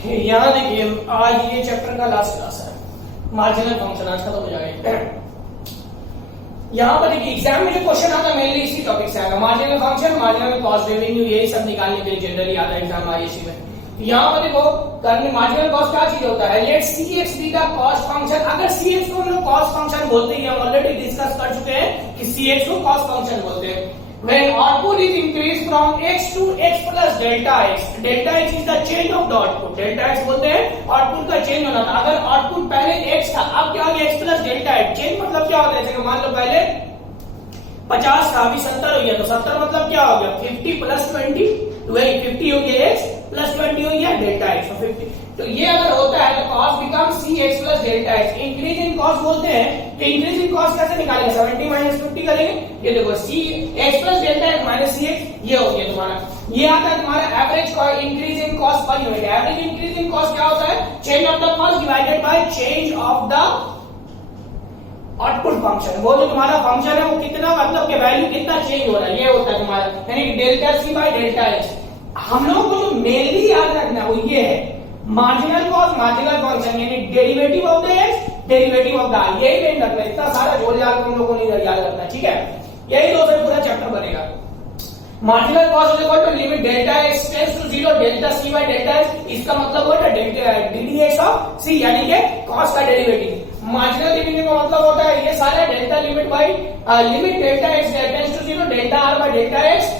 यहाँ देखिए आज ये चैप्टर का लास्ट क्लास है, मार्जिनल फंक्शन आज खत्म हो जाएगा। यहाँ पर देखिए एग्जाम में जो क्वेश्चन आता है मेनली इसी टॉपिक से आएगा, marginal function, marginal cost, revenue, यही सब निकालने के लिए जनरली आता है एग्जाम आईएससी में। यहाँ पर देखो करने मार्जिनल कॉस्ट क्या चीज होता है, लेट CX बी का कॉस्ट फंक्शन। अगर CX को हम लोग कॉस्ट फंक्शन बोलते हैं, हम ऑलरेडी डिस्कस कर चुके हैं कि CX को कॉस्ट फंक्शन बोलते हैं। When output is increased from x to x plus delta x, delta x is the change of the output, delta x बोलते हैं आउटपुट का चेंज होना था। अगर आउटपुट पहले x था, अब क्या हो गया x plus delta x। Change मतलब क्या होता है, जैसे मान लो पहले 50 था, अभी 70 हो गया, तो 70 मतलब क्या हो गया 50 plus 20, तो वही 50 हो गया x plus 20 हो गया डेल्टा x, 50। तो ये अगर होता है तो cost become CX plus delta x। Increase in cost बोलते हैं, तो इंक्रीज इन कॉस्ट कैसे निकालेंगे, 70 minus 50 करेंगे। ये देखो CX plus delta x minus CX, ये हो गया तुम्हारा, ये आता है तुम्हारा average increase in cost per unit. Average increase in cost क्या होता है, change of the cost divided by change of the output function. वो जो तुम्हारा फंक्शन है वो कितना मतलब के वैल्यू कितना चेंज हो रहा है, ये होता है तुम्हारा, यानी कि delta C by delta x। हम लोगों को जो मेनली याद रखना है वो ये है, मार्जिनल कॉस्ट, मार्जिनल फंक्शन, यानी derivative of the x, derivative of the y, यही मेन रखना है। इतना सारा जोड़ जाकर हम लोगों को नहीं याद रखना, ठीक है। यही दो से पूरा चैप्टर बनेगा। Marginal cost is equal to limit delta x tends to 0 delta C by delta x। इसका मतलब होता है डेल्टा ddx ऑफ C, यानी कि कॉस्ट का डेरिवेटिव। मार्जिनल रेवेन्यू का मतलब होता है ये सारा delta limit by limit delta x tends to 0 delta R by delta x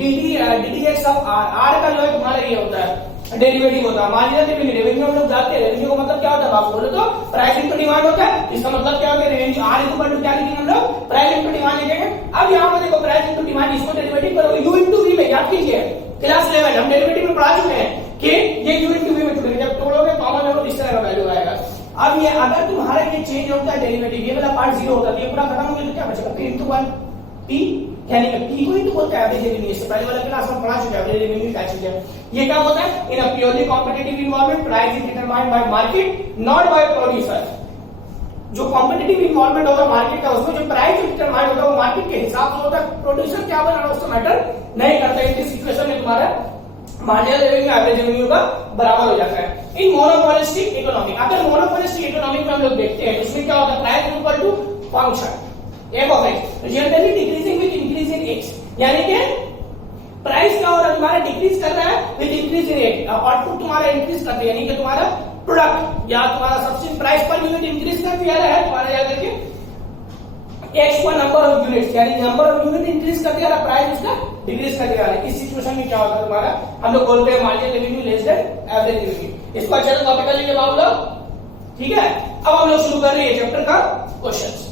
ddx of R का जो है तुम्हारा ये होता है डेरिवेटिव होता है। मार्जिनल रेवेन्यू हम लोग जानते हैं, रेवेन्यू का मतलब क्या होता है, आप बोलो तो प्राइस इनटू डिमांड होता है। इसका मतलब क्या होगा, रेवेन्यू R इक्वल टू क्या लिखेंगे हम लोग, प्राइस इनटू डिमांड लिखेंगे। अब यहाँ पर देखो प्राइस इनटू डिमांड, इसको डेरिवेटिव करो U इनटू V में, याद कीजिए क्लास 11 हम डेरिवेटिव में पढ़ा चुके हैं कि ये U इनटू V में तोड़ेंगे, जब तोड़ोगे कॉमन में इस तरह का वैल्यू आएगा। अब ये अगर तुम्हारा ये चेंज होता है डेरिवेटिव, ये वाला पार्ट 0 होता है, ये पूरा खत्म हो गया तो क्या बचेगा, फिर इनटू 1 P, यानी कि P को ही तो बोलते हैं एवरेज रेवेन्यू। इससे पहले वाला क्लास में पढ़ा चुके हैं एवरेज रेवेन्यू क्या चीज है। ये क्या होता है, in a purely competitive environment price is determined by market not by producer. जो कॉम्पिटिटिव एनवायरनमेंट होगा मार्केट का, उसमें जो प्राइस डिटरमाइंड होगा वो मार्केट के हिसाब से होता है। प्रोड्यूसर क्या बना रहा है उसको मैटर नहीं करता। इस सिचुएशन में तुम्हारा मार्जिनल रेवेन्यू एवरेज रेवेन्यू का बराबर हो जाता है। इन मोनोपोलिस्टिक इकोनॉमी, अगर मोनोपोलिस्टिक इकोनॉमी में हम लोग देखते हैं तो इसमें क्या होता है, price equal to function f of x, generally decreasing with increase in x, यानी कि प्राइस क्या हो रहा है तुम्हारा, डिक्रीज कर रहा है with increase in x। Output तुम्हारा इंक्रीज करते हैं, यानी कि तुम्हारा प्रोडक्ट या तुम्हारा सबसे प्राइस पर यूनिट इंक्रीज कर दिया है तुम्हारा, याद रखिए x का नंबर ऑफ यूनिट्स, यानी नंबर ऑफ यूनिट इंक्रीज कर दिया है, प्राइस उसका डिक्रीज कर दिया है। इस सिचुएशन में क्या होता है तुम्हारा, हम लोग बोलते हैं marginal revenue less than average revenue. इसको अच्छे से कॉपी कर लीजिए बाबू लोग, ठीक है। अब हम लोग शुरू कर रहे हैं चैप्टर का क्वेश्चन।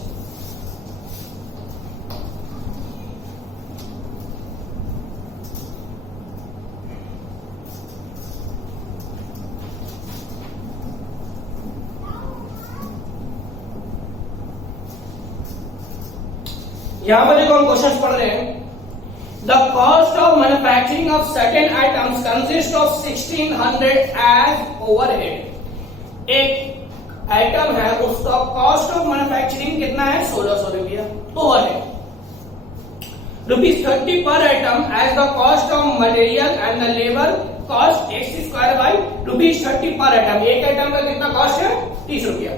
यहां पर देखो हम क्वेश्चन पढ़ रहे हैं, the cost of manufacturing of certain items consist of 1600 as overhead. एक आइटम है उसका कॉस्ट ऑफ मैन्युफैक्चरिंग कितना है, 1600 रुपया overhead. ₹30 per item as the cost of material and the labour cost x square by ₹30 per item. एक item का कितना cost है, 30 रुपया।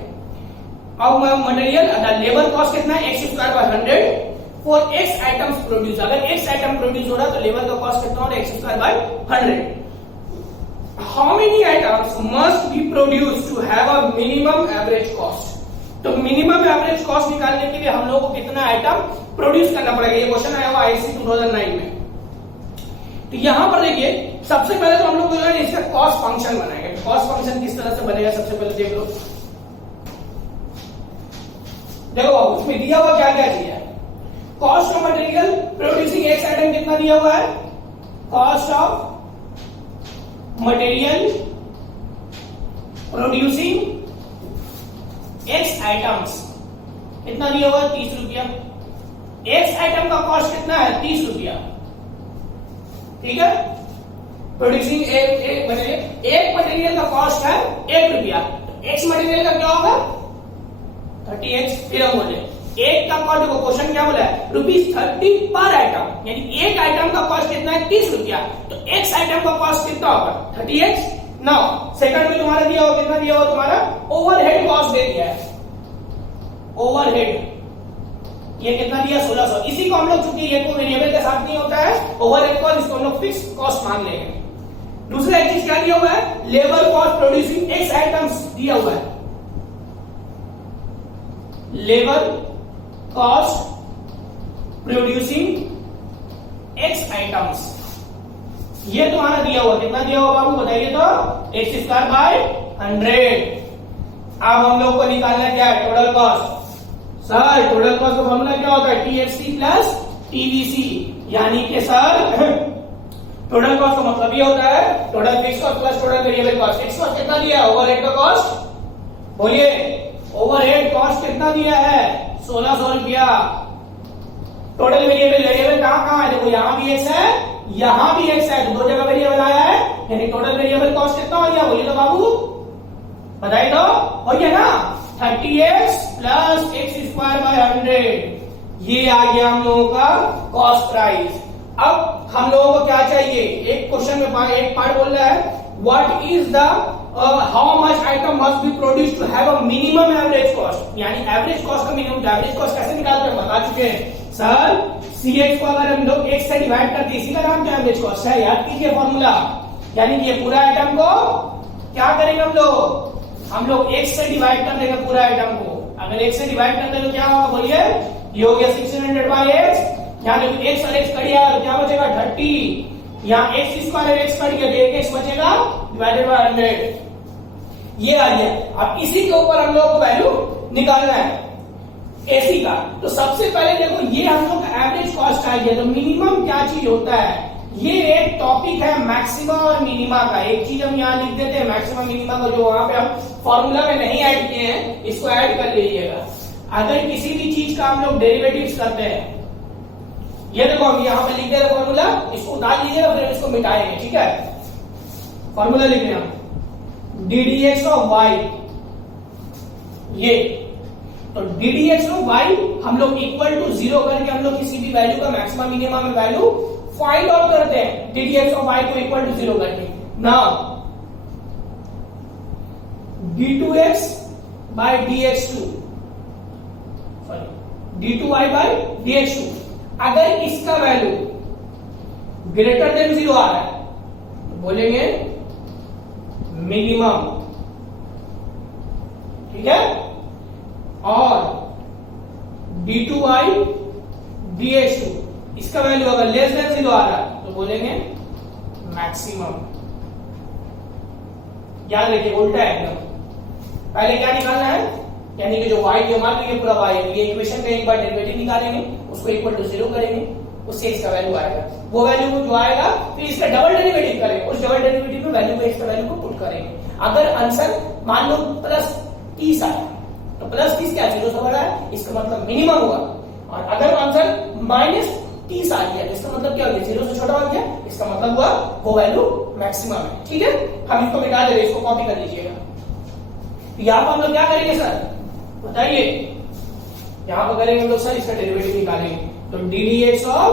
अब मटेरियल लेबर कॉस्ट कितना है, x square by 100 for x items produce. अगर x आइटम प्रोड्यूस हो रहा है तो लेबर का कॉस्ट कितना हो रहा है, x square by 100। How many items must be produce to have a minimum average cost. तो मिनिमम एवरेज कॉस्ट निकालने के लिए हम लोगों को कितना आइटम प्रोड्यूस करना पड़ेगा, ये क्वेश्चन आया हुआ आईएससी 2009 में। तो यहां पर देखिए सबसे पहले तो हम लोग इसका कॉस्ट फंक्शन बनाएंगे। कॉस्ट फंक्शन किस तरह से बनेगा सबसे पहले देख लो। देखो उसमें दिया हुआ क्या क्या चीज है, cost of material producing x item कितना दिया हुआ है, cost of material producing x items कितना दिया हुआ है, 30 रुपया। एक्स आइटम का कॉस्ट कितना है, 30 रुपया, ठीक है। प्रोड्यूसिंग एक मटेरियल का कॉस्ट है 1 रुपया, तो एक्स मटेरियल का क्या होगा 30x। फिर हम बोले एक का कॉस्ट, देखो क्वेश्चन क्या बोला है, ₹30 पर आइटम, यानी एक आइटम का कॉस्ट कितना है 30 रुपया, तो एक्स आइटम का कॉस्ट कितना होगा 30x। नाउ सेकंड में तुम्हारा दिया हो कितना दिया हो तुम्हारा ओवरहेड कॉस्ट दे दिया है, ओवरहेड ये कितना दिया 1600। इसी को हम लोग चूंकि ये कोई वेरिएबल के साथ नहीं होता है ओवरहेड कॉस्ट, इसको हम लोग फिक्स कॉस्ट मान लेंगे। दूसरा एक चीज क्या दिया हुआ है, labour cost producing x items दिया हुआ है, labour cost producing x items ये तुम्हारा दिया हुआ, कितना दिया हुआ बाबू बताइए तो एक्स स्क्वायर बाय 100। अब हम लोग को निकालना क्या है total cost. Sir total cost का फॉर्मूला क्या होता है टीएफसी प्लस टीवीसी, यानी कि सर टोटल कॉस्ट का मतलब ये होता है total fix cost plus total variable cost. Fix cost कितना दिया है ओवरहेड का कॉस्ट, बोलिए ओवरहेड कॉस्ट कितना दिया है 1600 रुपया। टोटल वेरिएबल, वेरिएबल कहां कहां है देखो, यहां भी एक्स है यहां भी एक्स है, तो दो जगह वेरिएबल आया है, यानी टोटल वेरिएबल कॉस्ट कितना हो गया बोलिए तो बाबू बताइए तो, हो गया ना 30x plus x square by 100, ये आ गया हम लोगों का कॉस्ट प्राइस। अब हम लोगों को क्या चाहिए, एक क्वेश्चन में एक पार्ट बोल रहा है what is the how much item must be produce to have a minimum average cost, यानी एवरेज कॉस्ट का मिनिमम। एवरेज कॉस्ट कैसे निकालते हैं बता चुके हैं सर, CX को अगर हम लोग x से डिवाइड करते इसी का नाम तो एवरेज कॉस्ट है, याद कीजिए फॉर्मूला। यानी कि ये पूरा आइटम को क्या करेंगे हम लोग x से डिवाइड कर देंगे पूरा आइटम को। अगर x से डिवाइड करते हैं तो क्या होगा बोलिए, ये हो गया 1600 बाई x, यहाँ देखो x और x कट गया क्या बचेगा 30, यहाँ x स्क्वायर और x कट गया तो एक x बचेगा डिवाइडेड बाय 100, ये आ गया। अब इसी के ऊपर हम लोग को वैल्यू निकालना है एसी का। तो सबसे पहले देखो ये हम लोग का एवरेज कॉस्ट आ गया, तो मिनिमम क्या चीज होता है, ये एक टॉपिक है मैक्सिमा और मिनिमा का। एक चीज हम यहाँ लिख देते हैं मैक्सिमा मिनिमा का, जो वहां पे हम फॉर्मूला में नहीं ऐड किए हैं इसको ऐड कर लीजिएगा। अगर किसी भी चीज का हम लोग डेरिवेटिव्स करते हैं, ये देखो हम यहाँ पे लिख दे रहे फॉर्मूला, इसको उतार लीजिएगा फिर इसको मिटाएंगे, ठीक है। फॉर्मूला लिख रहे हम ddx ऑफ y, ये तो ddx ऑफ y हम लोग इक्वल टू 0 करके हम लोग किसी भी वैल्यू का मैक्सिमम मिनिमम में वैल्यू फाइंड आउट करते हैं ddx ऑफ y को इक्वल टू 0 करके। Now d2x bye dx2 sorry d2y bye dx2, अगर इसका वैल्यू ग्रेटर देन 0 आ रहा है तो बोलेंगे मिनिमम, ठीक है। और d2y dx2 इसका वैल्यू अगर लेस देन 0 आ रहा है तो बोलेंगे मैक्सिमम। याद रखिए उल्टा है एकदम, पहले क्या निकालना है, यानी कि जो y जो मान लीजिए पूरा y ये इक्वेशन का एक बार डेरिवेटिव निकालेंगे, उसको इक्वल टू 0 करेंगे, उससे इसका वैल्यू आएगा, वो वैल्यू जो आएगा फिर इसका डबल डेरिवेटिव करेंगे, उस डबल डेरिवेटिव में वैल्यू को इसका वैल्यू को पुट करेंगे। अगर आंसर मान लो प्लस 30 आया तो प्लस 30 क्या 0 से बड़ा है, इसका मतलब मिनिमम हुआ। और अगर आंसर माइनस 30 आ गया तो इसका मतलब क्या हो गया 0 से छोटा हो गया, इसका मतलब हुआ वो वैल्यू मैक्सिमम है, ठीक है। हम इसको मिटा दे रहे, इसको कॉपी कर लीजिएगा। तो यहां पर हम लोग क्या करेंगे सर बताइए, यहां पर करेंगे हम लोग सर इसका डेरिवेटिव निकालेंगे, तो ddx ऑफ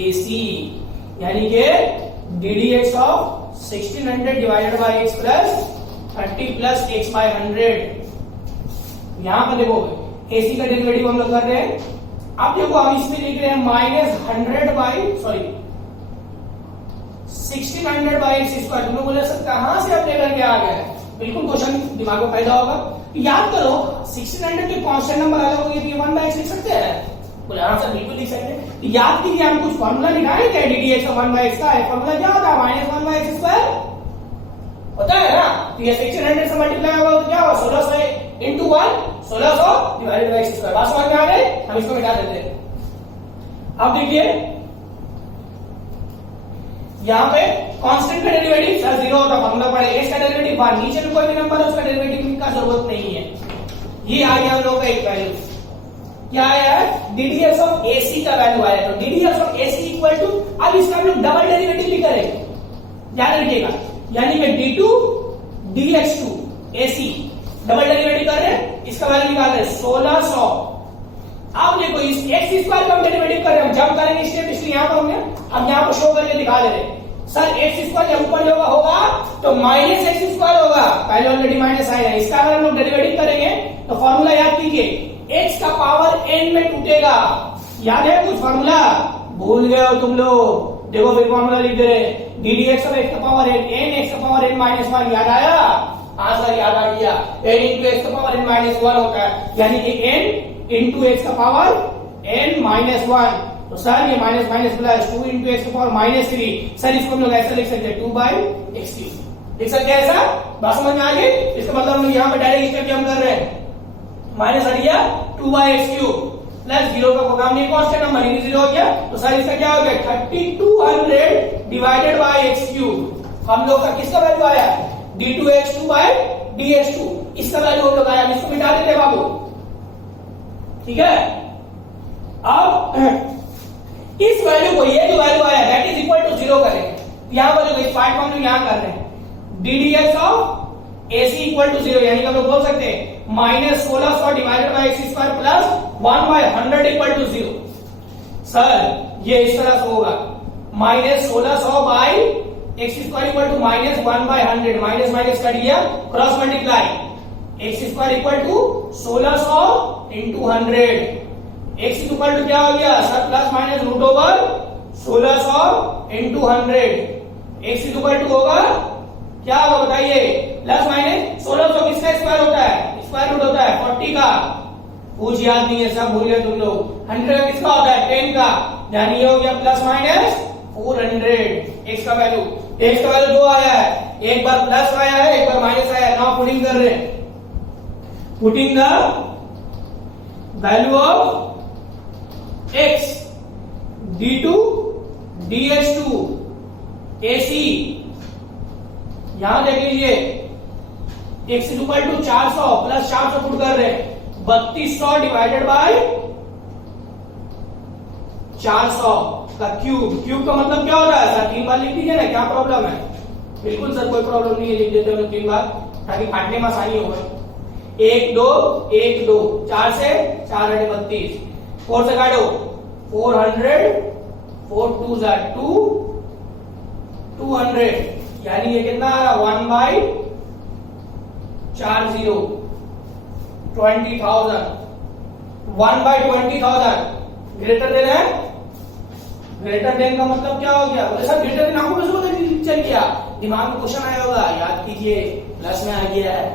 AC यानी कि ddx of 1600 divided by x plus 30 plus x by 100। यहां पर देखो AC का डेरिवेटिव हम लोग कर रहे हैं, अब देखो हम इसमें लिख रहे हैं minus 100 by sorry 1600 by X square. तुम लोग बोले सर कहां से आप लेकर के आ गए, बिल्कुल क्वेश्चन दिमाग में पैदा होगा। याद करो 1600 के कांस्टेंट नंबर अलग हो गए तो 1 बाई x लिख सकते हैं, बोले हाँ सर बिल्कुल लिख सकते हैं। तो याद कीजिए हम कुछ फॉर्मूला लिखाए क्या ddx का 1 बाई x का, फॉर्मूला क्या होता है माइनस 1 बाई x स्क्वायर होता है ना। तो ये 1600 से मल्टीप्लाई होगा तो क्या होगा 1600 into 1 1600 divided by x square. बात समझ में आ गई, हम इसको मिटा देते हैं। अब देखिए यहां पे कांस्टेंट का डेरिवेटिव सर 0 होता, फॉर्मूला पड़े x का डेरिवेटिव 1, नीचे में कोई भी नंबर है उसका डेरिवेटिव का जरूरत नहीं है। ये आ गया हम लोग का एक वैल्यू, क्या आया है ddx ऑफ AC का वैल्यू आया, तो ddx of AC equal to, अब इसका हम लोग डबल डेरिवेटिव भी करेंगे, ध्यान रखिएगा, यानी कि d2 dx2 AC double derivative कर रहे हैं, इसका वैल्यू निकाल रहे हैं 1600। अब देखो इस x स्क्वायर का हम डेरिवेटिव कर रहे हैं, हम जब करेंगे स्टेप इसलिए यहां पर हमने हम यहां पर शो करके दिखा दे रहे हैं सर एक्स स्क्वायर जब ऊपर होगा तो माइनस एक्स स्क्वायर होगा, पहले ऑलरेडी माइनस आएगा। इसका अगर हम लोग डेरिवेटिव करेंगे तो फॉर्मूला याद कीजिए, एक्स का पावर एन में टूटेगा। याद है कुछ फॉर्मूला? भूल गए हो तुम लोग? देखो फिर फॉर्मूला लिख दे रहे, डी डी एक्स एक्स का पावर एन, एन एक्स का पावर एन माइनस वन। याद आया? हाँ सर याद आ गया। एन इंटू एक्स का पावर एन माइनस वन होता है, यानी कि एन इंटू एक्स का पावर एन माइनस वन। तो सर ये minus minus plus 2 into x की पावर माइनस 3। सर इसको हम लोग ऐसा लिख सकते हैं 2 बाई एक्स क्यूब। लिख सकते हैं ऐसा? बात समझ में आ गई? इसका मतलब हम लोग यहाँ पे डायरेक्ट स्टेप हम कर रहे हैं, माइनस हट गया 2 बाई एक्स क्यूब प्लस 0 का प्रोग्राम नहीं, कांस्टेंट नंबर ही 0 हो गया। तो सर इसका क्या हो गया 3200 डिवाइडेड बाई एक्स क्यूब। हम लोग का किसका वैल्यू आया? d2x2 बाई dx2, इसका वैल्यू हम लोग आया। इसको मिटा देते बाबू, ठीक है। अब इस वैल्यू को, ये जो वैल्यू आया दैट इज इक्वल टू 0 करेंगे। यहां पर जो इस पार्ट को हम लोग यहां कर रहे हैं, D D X of A C equal to 0, यानी कि हम लोग बोल सकते हैं minus 1600 divided by X square plus 1 by 100 equal to 0। Sir ये इस तरह से होगा, minus 1600 by X square equal to minus 1 by 100, minus minus cut गया, cross multiply, x square equal to 1600 into 100। X equal to क्या हो गया sir? Plus minus root over 1600 into 100। X equal to होगा क्या होगा बताइए? प्लस माइनस 1600 किसका square होता है? स्क्वायर रूट होता है 40 का। कुछ याद नहीं है, सब भूल गए तुम लोग। 100 का किसका होता है? 10 का, यानी ये हो गया प्लस माइनस 400। एक्स का वैल्यू, एक्स का वैल्यू 2 आया है, एक बार प्लस आया है, एक बार माइनस आया है। नाउ पुटिंग कर रहे हैं, putting the value of x d2 dx2 ac। यहां देख लीजिए, x equal to 400 plus 400 put कर रहे हैं, 3200 डिवाइडेड बाय 400 का क्यूब। क्यूब का मतलब क्या होता है सर? 3 बार लिख दीजिए ना, क्या प्रॉब्लम है? बिल्कुल सर कोई प्रॉब्लम नहीं है, लिख देते हैं 3 बार ताकि काटने में आसानी हो। 1 2 1 2, 4 से 4 32, 4 से काटो 400, 4 2 2, 200, यानी ये कितना आ रहा? 1 बाई 40, 20,000। 1 बाई 20,000 ग्रेटर देन है, ग्रेटर देन का मतलब क्या हो गया? बोले सर ग्रेटर देन आपको कैसे पता चल गया? दिमाग में क्वेश्चन आया होगा, याद कीजिए, प्लस में आ गया है,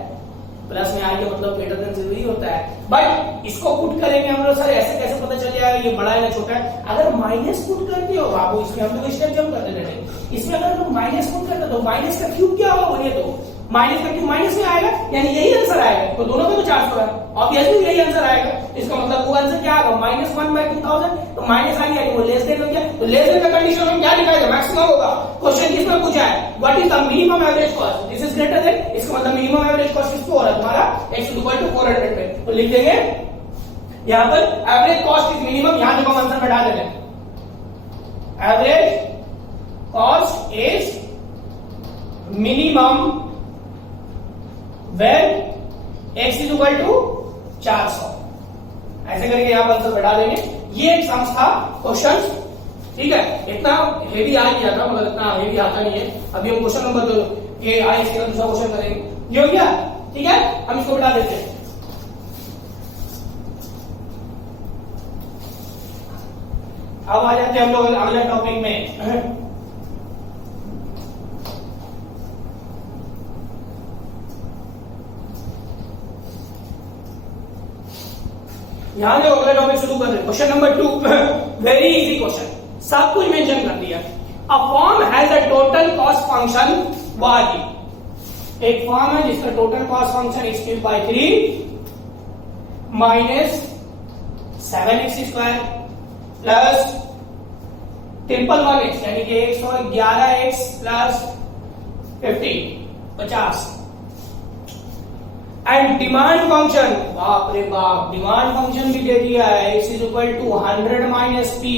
प्लस में आ गया मतलब ग्रेटर देन जरूरी होता है। बट इसको पुट करेंगे हम लोग, सर ऐसे कैसे पता चल जाएगा ये बड़ा है ना छोटा है? अगर माइनस पुट करते हो बाबू, इसमें हम लोग स्टेप जंप कर देते हैं, इसमें अगर हम माइनस पुट करते तो माइनस का क्यूब क्या होगा? बोलिए तो माइनस का क्यूब माइनस में आएगा, यानी यही आंसर आएगा। तो दोनों का तो 400 है, ऑब्वियसली यही आंसर आएगा। इसका मतलब वो आंसर क्या आएगा? Minus 1 by 2000। तो माइनस आ गया, वो लेस देन हो गया, तो लेस देन का कंडीशन में क्या लिखाएगा? मैक्सिमम होगा। क्वेश्चन किसमें पूछा है? What is the minimum average cost? This is greater than, इसका मतलब मिनिमम एवरेज कॉस्ट किसको हो रहा है? तुम्हारा x इक्वल टू 400 में। तो लिख देंगे यहां पर एवरेज कॉस्ट इज मिनिमम, यहां देखो हम आंसर में डाल देते हैं, average cost is minimum when x is equal to 400। ऐसे करके यहां पर आंसर बैठा देंगे। ये एक सम्स था क्वेश्चन, ठीक है। इतना हेवी आ गया था, मतलब इतना हेवी आता नहीं है। अभी हम क्वेश्चन नंबर 2 के आए, इसके बाद दूसरा क्वेश्चन करेंगे। ये हो गया, ठीक है। हम इसको बैठा देते हैं। अब आ जाते हैं हम लोग अगले टॉपिक में। यहां जो अगला टॉपिक शुरू कर रहे हैं, question number 2, very easy question, सब कुछ मेंशन कर दिया। A form has a total cost function y। एक फॉर्म है जिसका total cost function x³ by 3 minus 7x square plus 111x, यानी कि 111x plus 50 and demand function, बाप रे बाप, डिमांड फंक्शन भी दे दिया है, x is equal to 100 minus p।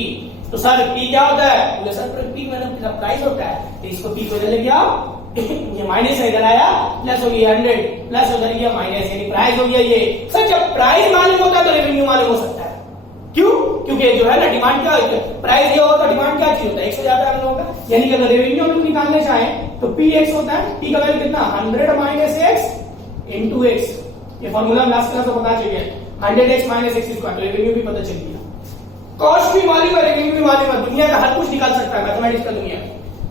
तो सर p क्या होता है? बोले सर p मतलब प्राइस होता है, तो इसको p को इधर ले गया, ये माइनस इधर आया, प्लस हो गया 100, प्लस उधर गया माइनस, यानी प्राइस हो गया ये। सर जब प्राइस मालूम होता है तो रेवेन्यू मालूम हो सकता है। क्यों? क्योंकि जो है ना डिमांड क्या होती है, प्राइस ये होता है, डिमांड क्या चीज होता है, एक्स हो जाता है हम लोगों का। यानी कि अगर रेवेन्यू हम लोग निकालने चाहें तो पी एक्स होता है, पी का वैल्यू कितना 100 माइनस एक्स इंटू एक्स। ये फॉर्मूला लास्ट क्लास में पता चाहिए, 100x minus x square, revenue भी पता चल गया, कॉस्ट भी मालूम है, रेवेन्यू भी मालूम है, दुनिया का हर कुछ निकाल सकता है मैथमेटिक्स का दुनिया।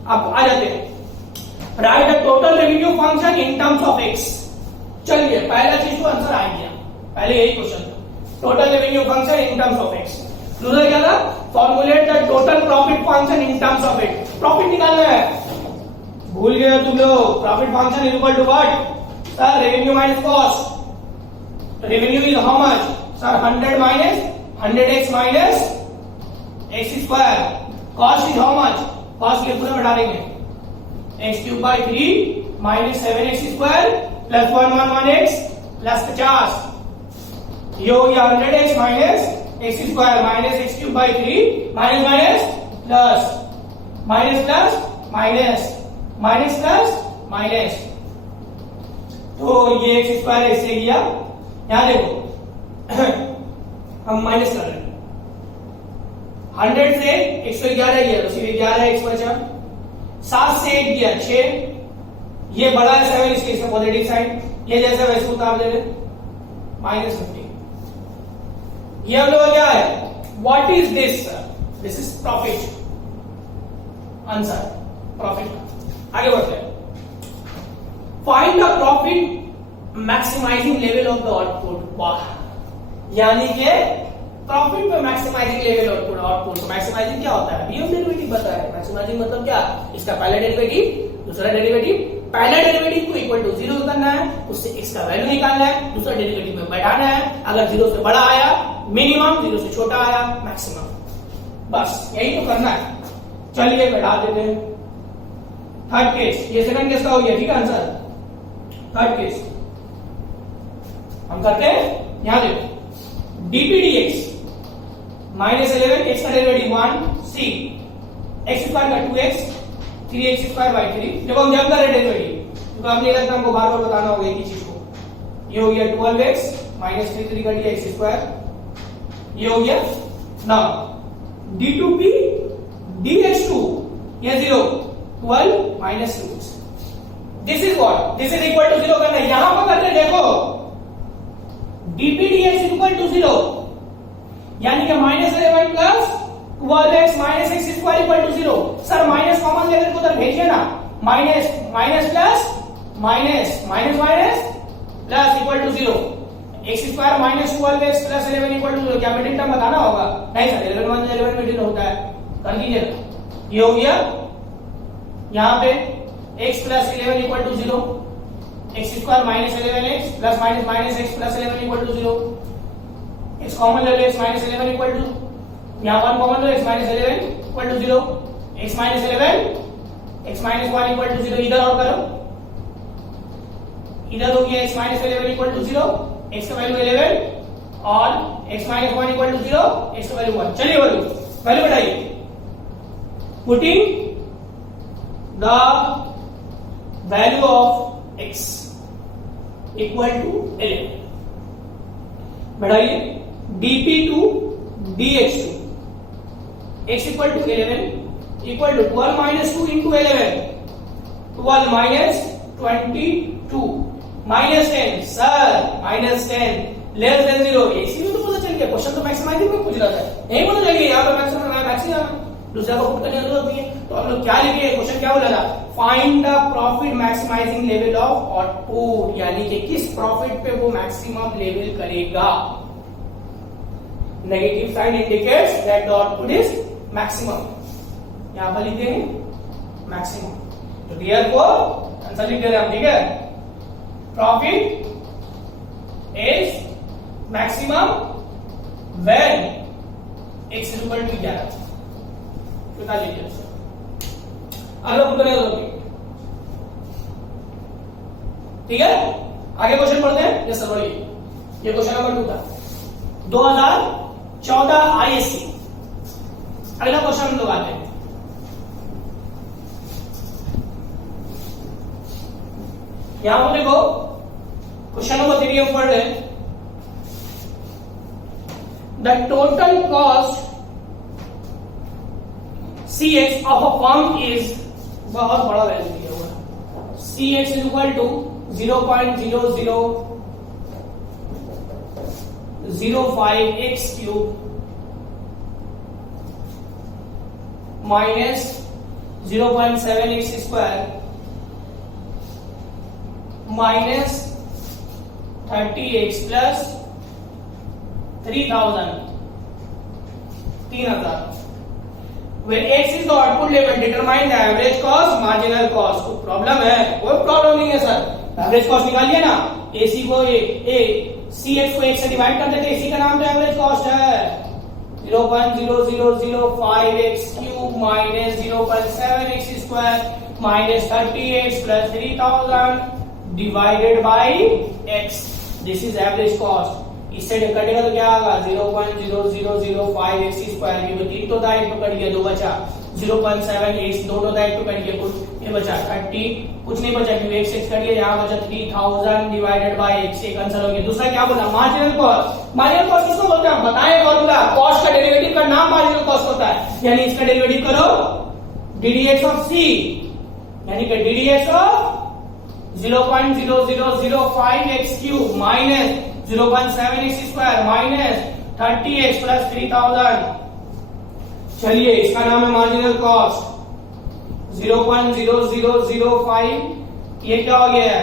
अब आ जाते हैं, right the total revenue function in terms of x. चलिए पहला चीज को आंसर आ गया, पहले यही क्वेश्चन था, total revenue function in terms of x. दूसरा क्या था, formulate the total profit function in terms of x. Profit निकालना है, भूल गए तुम लोग, profit function is equal to what sir, revenue minus cost. Revenue is how much sir, 100 minus 100x minus x square. Cost is how much, cost के पूरा बढ़ा देंगे, x cube by 3 minus 7x square plus 111x plus 50। ये हो गया 100x minus x square minus x cube by 3 minus minus plus minus plus minus minus plus minus, तो ये x square ऐसे गया। यहां देखो हम माइनस कर रहे हैं, 100 से 111 गया तो सिर्फ 11x बचा, 7 से 1 गया 6, ये बड़ा है 7 इसके इसका पॉजिटिव साइन, ये जैसे वैसे उतार दे रहे माइनस 50। ये हम लोग क्या है, what is this, this is profit, answer profit. आगे बढ़ते हैं, find the profit maximizing level of the output. वाह, यानी कि प्रॉफिट में maximizing level output, output maximizing क्या होता है, डीएम डेरिवेटिव बताया है। मैक्सिमाइजिंग मतलब क्या, इसका पहला डेरिवेटिव दूसरा डेरिवेटिव, पहला डेरिवेटिव को इक्वल टू 0 करना है, उससे x का वैल्यू निकालना है, दूसरा डेरिवेटिव में बैठाना है, अगर 0 से बड़ा आया मिनिमम, 0 से छोटा आया मैक्सिमम, बस यही तो करना है। चलिए बैठा देते हैं थर्ड केस, ये सेकंड केस का हो गया, ठीक है आंसर। थर्ड केस हम करते हैं, यहां देखो dpdx माइनस 11 x का डेरिवेटिव 1 c x स्क्वायर का 2x 3x स्क्वायर बाई 3। देखो हम जब कर रहे डेरिवेटिव, तो आपने लगता हमको बार बार बताना होगा एक ही चीज को। ये हो गया 12x माइनस 3 का dx स्क्वायर, ये हो गया ना d2p dx2, ये 0 12 minus 2। This is what, this is equal to 0 करना है, यहां पर करते देखो dpdx इज इक्वल टू 0, यानी कि minus 11 plus 12x minus x square equal to 0। Sir minus common लेकर को उधर भेजिए ना, minus minus plus minus minus minus plus equal to 0, x square minus 12x plus 11 equal to 0। क्या middle term बताना होगा, नहीं सर 11 1 11 मिडिल होता है, कर दीजिएगा। ये हो गया यहां पे x plus 11 equal to 0, x square minus 11x plus minus minus x plus 11 equal to 0, x common ले लो, एक्स माइनस 11 इक्वल टू, यहां 1 कॉमन लो, x minus 11 equal to 0, x minus 11 x minus 1 equal to 0। इधर और करो, इधर हो गया x minus 11 equal to 0, x का वैल्यू 11 और x minus 1 equal to 0, x का वैल्यू 1। चलिए वैल्यू बढ़ाइए, putting the value of x equal to 11, बढ़ाइए dp2 dx2, x equal to 11 equal to 12 minus 2 into 11, 12 minus 22 minus 10, sir minus 10 less than 0। इसी में तो पता चल गया, क्वेश्चन तो मैक्सिमाइजिंग में पूछ रहा था, नहीं पता चल गया यहाँ पे मैक्सिमम दूसरा को पुट करने की जरूरत नहीं है। तो हम लोग क्या लिखे, क्वेश्चन क्या बोला था, find the profit maximizing level of output, यानी कि किस प्रॉफिट पे वो मैक्सिमम लेवल करेगा। Negative sign indicates that the output is maximum, यहां पर लिख देंगे मैक्सिमम। तो देयरफॉर आंसर लिख दे रहे हम, ठीक है, profit is maximum when x is equal to 11। बता लीजिए ठीक है। आगे क्वेश्चन पढ़ते हैं, यस सर बढ़िए। ये क्वेश्चन नंबर 2 था 2014 आईएससी। अगला क्वेश्चन हम लोग आते हैं, यहां पर देखो क्वेश्चन नंबर 3 हम पढ़ रहे हैं, the total cost Cx of a firm is, बहुत बड़ा वैल्यू दिया हुआ है, Cx is equal to 0.0005 x cube minus 0.7 x square minus 30x plus 3000 When x is the output level, determine the average cost, marginal cost. कोई problem है? कोई problem नहीं है सर. एवरेज कॉस्ट निकालिए ना. AC को CX को 1 से डिवाइड कर देते, इसी का नाम तो एवरेज कॉस्ट है. 0.0005x cube minus 0.7x square minus 30x plus 3000 divided by x. This is average cost. इससे कटेगा तो क्या आएगा? 0.0005x square. ये 3 तो था, 1 तो कट गया, 2 बचा. 0.7x 2 तो था, 1 तो कट गया, कुछ ये बचा 30. कुछ नहीं बचा क्योंकि x कट गया, यहाँ बचा 3000 डिवाइडेड बाय x. एक आंसर हो गया. दूसरा क्या बोला? Marginal cost. मार्जिनल कॉस्ट किसको बोलते हैं? बताएं फॉर्मूला. कॉस्ट का डेरिवेटिव का नाम मार्जिनल कॉस्ट होता है. यानी इसका डेरिवेटिव करो ddx ऑफ c, यानी कि ddx of 0.0005x cube minus 0.7x square minus 30x plus 3000. चलिए इसका नाम है मार्जिनल कॉस्ट. 0.0005 ये क्या हो गया है?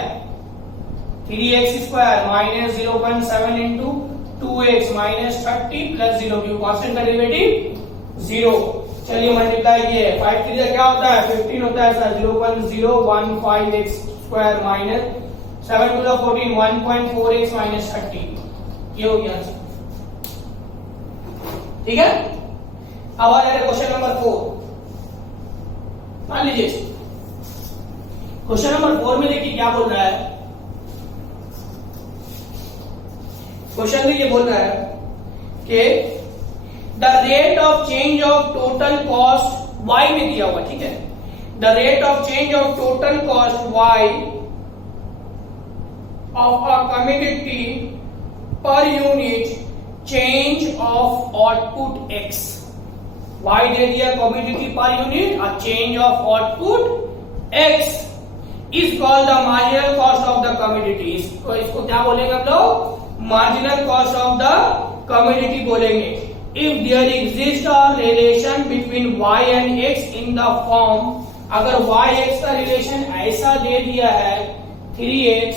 3x square minus 0.7 into 2x minus 30 plus 0 क्यों कांस्टेंट का डेरिवेटिव 0. चलिए मल्टीप्लाई किए. 5 3 क्या होता है? 15 होता है sir. 0.015x square minus 7 to the 14 1.4x minus 30. ये हो गया आंसर. ठीक है. अब आ जाए क्वेश्चन नंबर 4. मान लीजिए क्वेश्चन नंबर 4 में देखिए क्या बोल रहा है. क्वेश्चन में ये बोल रहा है कि the rate of change of total cost y में दिया हुआ. ठीक है. The rate of change of total cost y of a commodity per unit change of output x. Y दे दिया commodity per unit, a change of output x is called the marginal cost of the commodity. इसको क्या बोलेंगे हम लोग? marginal cost of the commodity बोलेंगे. If there exists a relation between y and x in the form, अगर y x का relation ऐसा दे दिया है 3x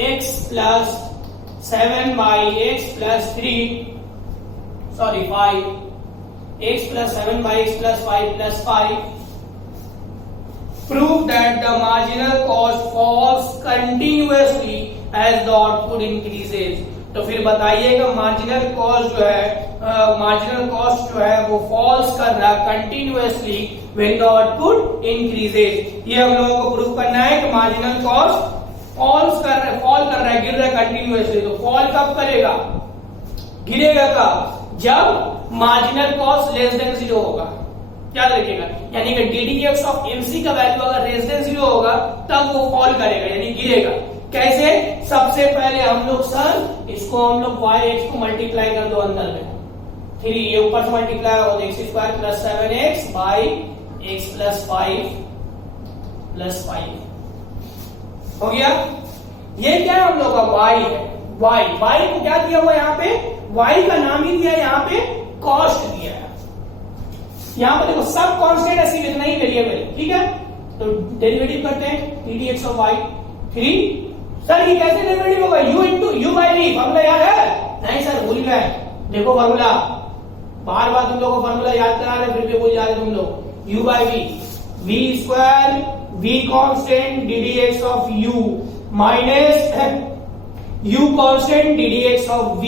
x plus 7 by x plus 3 sorry 5 x plus 7 by x plus 5 plus 5 prove that the marginal cost falls continuously as the output increases. तो फिर बताइएगा marginal cost जो है वो फॉल्स कर रहा है continuously when the output increases. ये हम लोगों को प्रूव करना है कि मार्जिनल कॉस्ट फॉल कर रहा है गिर रहा है कंटिन्यूअसली. तो फॉल कब करेगा? गिरेगा कब? जब मार्जिनल कॉस्ट लेस देन 0 होगा. याद रखिएगा. यानी कि ddx ऑफ mc का वैल्यू अगर लेस देन 0 होगा तब वो फॉल करेगा यानी गिरेगा. कैसे? सबसे पहले हम लोग सर इसको हम लोग yx को मल्टीप्लाई कर दो अंदर में. 3 ये ऊपर से मल्टीप्लाई होगा x square plus 7x by x plus 5 plus 5 हो गया. ये क्या है हम लोग का? y है. y को क्या दिया हुआ यहाँ पे? y का नाम ही दिया है यहाँ पे, कॉस्ट दिया है. यहाँ पे देखो सब कांस्टेंट है, सिर्फ इतना ही वेरिएबल. ठीक है. तो डेरिवेटिव करते हैं ddx ऑफ y 3. सर ये कैसे डेरिवेटिव होगा? u into u by v. Formula याद है? नहीं सर भूल गए. देखो फॉर्मूला बार बार तुम लोगों को फॉर्मूला याद करा रहे फिर भी भूल जा रहे तुम लोग. u by v square v constant ddx of u minus u constant ddx of v.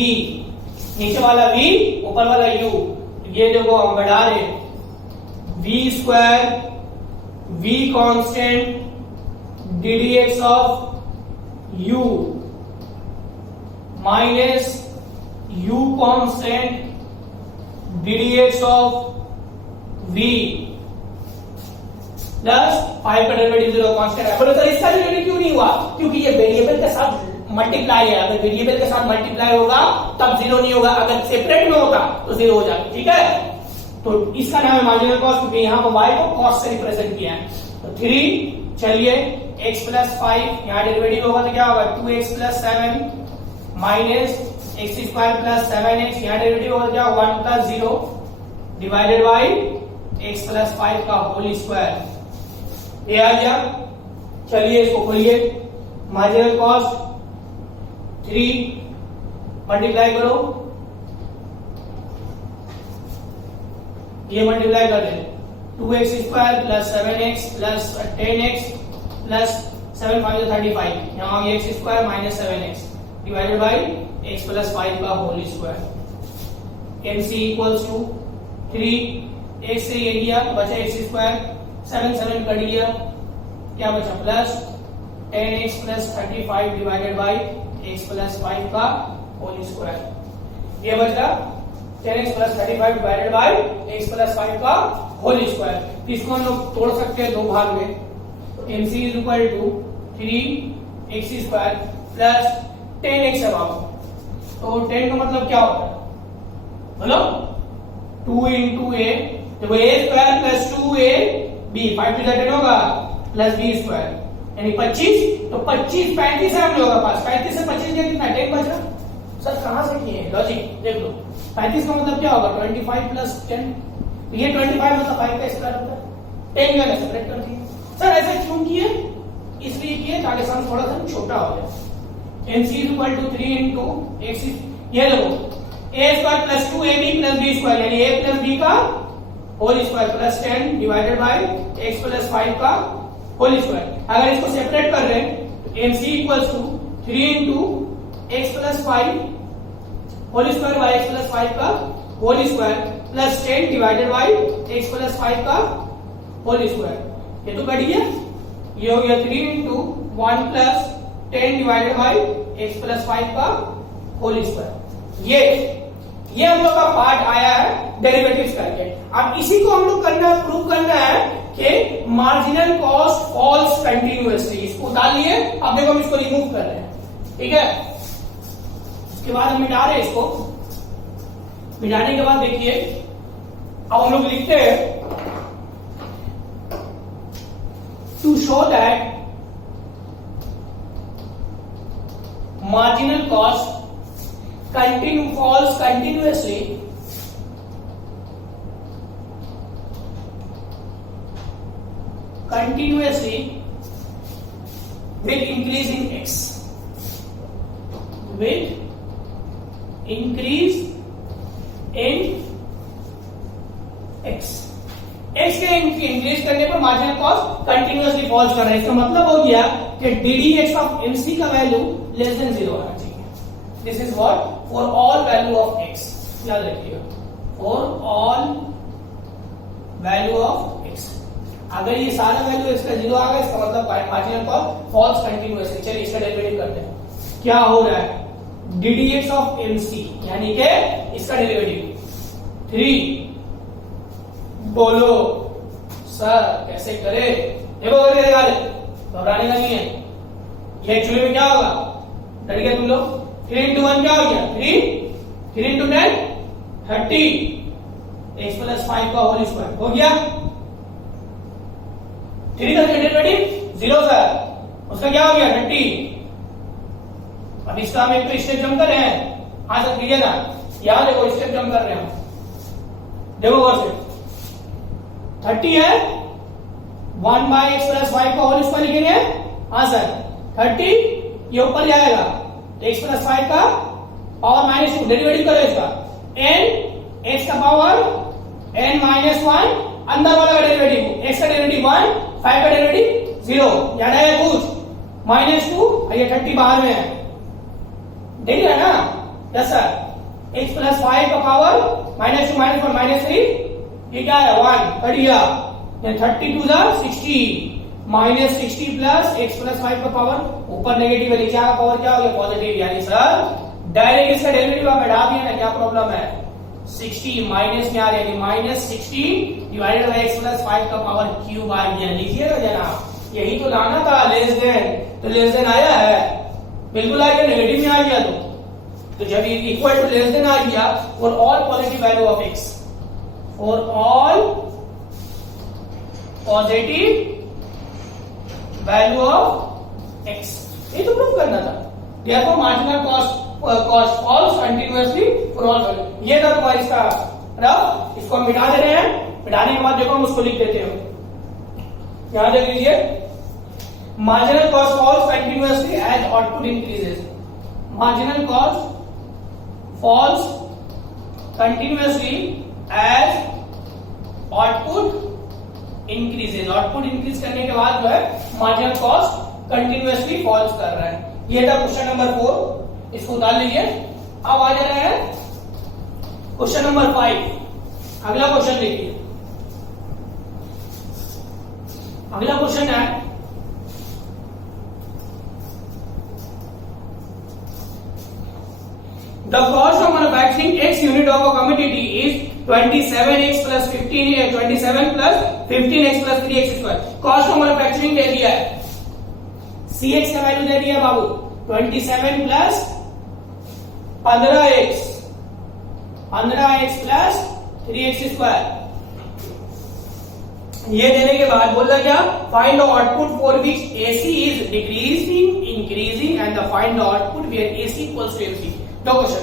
नीचे वाला v ऊपर वाला u. ये देखो हम बढ़ा रहे v square v constant ddx of u minus u constant ddx of v plus 5 का डेरिवेटिव 0 कांस्टेंट है. बोलो सर इसका डेरिवेटिव क्यों नहीं हुआ? क्योंकि ये वेरिएबल के साथ मल्टीप्लाई है. अगर वेरिएबल के साथ मल्टीप्लाई होगा तब 0 नहीं होगा. अगर सेपरेट में होगा तो 0 हो जाएगा. ठीक है. तो इसका नाम है मार्जिनल कॉस्ट, क्योंकि यहाँ पर y को कॉस्ट से रिप्रेजेंट किया है। तो 3 चलिए x प्लस 5 यहाँ डेरिवेटिव होगा तो क्या होगा 2x plus 7 minus x square plus 7x यहाँ डेरिवेटिव होगा क्या 1 plus 0 divided by x plus 5 का होल स्क्वायर। ये आ गया। चलिए इसको खोलिए, मार्जिनल कॉस्ट 3 मल्टीप्लाई करो, ये मल्टीप्लाई कर दें 2x square plus 7x plus 10x plus 7 5 35 यहाँ x square minus 7x divided by x plus 5 का whole square. MC equals to 3 x से ये दिया बचा x स्क्वायर 7 7 कट गया क्या बचा plus 10x plus 35 divided by x plus 5 का होल स्क्वायर। ये बचा 10x plus 35 divided by x plus 5 का होल स्क्वायर। इसको हम लोग तोड़ सकते हैं दो भाग में। तो MC is equal to 3x square plus 10x है बाबू, तो 10 का मतलब क्या होता है बोलो 2 इंटू ए, देखो a square plus 2ab 5 to 10 होगा प्लस b स्क्वायर यानी 25, तो 25 35 है हम लोगों के पास, 35 से 25 गया कितना 10 बचा। सर कहां से किए लॉजिक देख लो, 35 का मतलब क्या होगा 25 प्लस 10, ये 25 मतलब 5 का स्क्वायर होता है, 10 का सेपरेट कर दिए। सर ऐसे क्यों किए, इसलिए किए ताकि सम थोड़ा सा छोटा हो जाए। MC is equal to 3 into x, ये देखो a square plus 2ab plus b square यानी a प्लस b का whole square plus 10 divided by x plus 5 का होल स्क्वायर। अगर इसको सेपरेट कर रहे हैं तो MC equals to 3 into x plus 5 whole square by x plus 5 का whole square plus 10 divided by x plus 5 का होल स्क्वायर। ये तो कट गया, ये हो गया 3 into 1 plus 10 divided by x plus 5 का होल स्क्वायर। ये हम लोग का पार्ट आया है डेरिवेटिव्स करके। अब इसी को हम लोग करना है, प्रूव करना है कि मार्जिनल कॉस्ट फॉल्स कंटिन्यूअसली। इसको उतार लिए, अब देखो हम इसको रिमूव कर रहे हैं, ठीक है। इसके बाद हम मिटा रहे हैं इसको, मिटाने के बाद देखिए अब हम लोग लिखते हैं to show that marginal cost falls continuously with increase in x, with increase in x के इंक्रीज करने पर मार्जिनल कॉस्ट कंटिन्यूअसली फॉल्स कर रहा है। इसका मतलब हो गया कि ddx ऑफ MC का वैल्यू लेस देन 0 होना चाहिए। This is what for all value of x, याद रखिएगा for all value of x। अगर ये सारा वैल्यू x का 0 आ गया इसका मतलब मार्जिनल कॉस्ट फॉल्स कंटिन्यूअसली। चलिए इसका डेरिवेटिव करते हैं। क्या हो रहा है ddx ऑफ MC यानी कि इसका डेरिवेटिव 3, बोलो सर कैसे करे, देखो घबराने का नहीं है। ये एक्चुअली में क्या होगा, डर गया तुम लोग। 3 इंटू 1 क्या हो गया 3 इंटू 10 30 x प्लस 5 का होल स्क्वायर हो गया। 3 का डेरिवेटिव 0 सर, उसका क्या हो गया 30। अब इसका हम एक तो स्टेप जंप कर रहे हैं, हाँ सर क्लियर ना, यहां देखो स्टेप जंप कर रहे हैं हम, देखो गौर से 30 है 1 बाई एक्स प्लस 5 का होल स्क्वायर लिखेंगे, हाँ सर 30 ये ऊपर जाएगा तो x प्लस 5 का पावर माइनस 2 डेरिवेटिव करो इसका n x का पावर n माइनस 1 अंदर वाला का डेरिवेटिव x का डेरिवेटिव 1 5 का डेरिवेटिव 0 याद आया कुछ -2 ये 30 बाहर में है देख रहे ना। यस सर x प्लस 5 का पावर -2 -1 -3 ये क्या है 1 कट गया 30 टू 60 -60 प्लस x प्लस 5 का पावर ऊपर नेगेटिव है, नीचे का पावर क्या हो गया पॉजिटिव, यानी सर डायरेक्ट इसका डेरिवेटिव आप हटा दिया ना, क्या प्रॉब्लम है 60 माइनस में आ रहा है यानी -60 डिवाइडेड बाय x प्लस 5 का पावर क्यूब आ गया। लीजिएगा जनाब यही तो लाना था लेस देन, तो लेस देन आया है बिल्कुल आ गया, नेगेटिव में आ गया तो जब इक्वल टू लेस देन आ गया और all positive value of x for all positive value of x, ये तो प्रूव करना था। therefore marginal cost falls continuously for all value. ये था तुम्हारा इसका रफ, इसको हम मिटा दे रहे हैं। मिटाने के बाद देखो हम उसको लिख देते हैं। यहां देख लीजिए, marginal cost falls continuously as output increases. Marginal cost falls continuously as output increases. Output increase करने के बाद जो है मार्जिनल कॉस्ट कंटिन्यूअसली फॉल्स कर रहा है। ये था क्वेश्चन नंबर 4, इसको उतार लीजिए। अब आ जा रहे हैं क्वेश्चन नंबर 5। अगला क्वेश्चन देखिए, अगला क्वेश्चन है the cost of manufacturing x unit of a commodity is 27x plus 15 27 plus 15x plus 3x square. Cost of manufacturing दे दिया है, cx का वैल्यू दे दिया बाबू 27 plus 15x plus 3x square. ये देने के बाद बोल रहा क्या, find the output for which AC is decreasing increasing and the find the output where AC equals to MC। दो क्वेश्चन,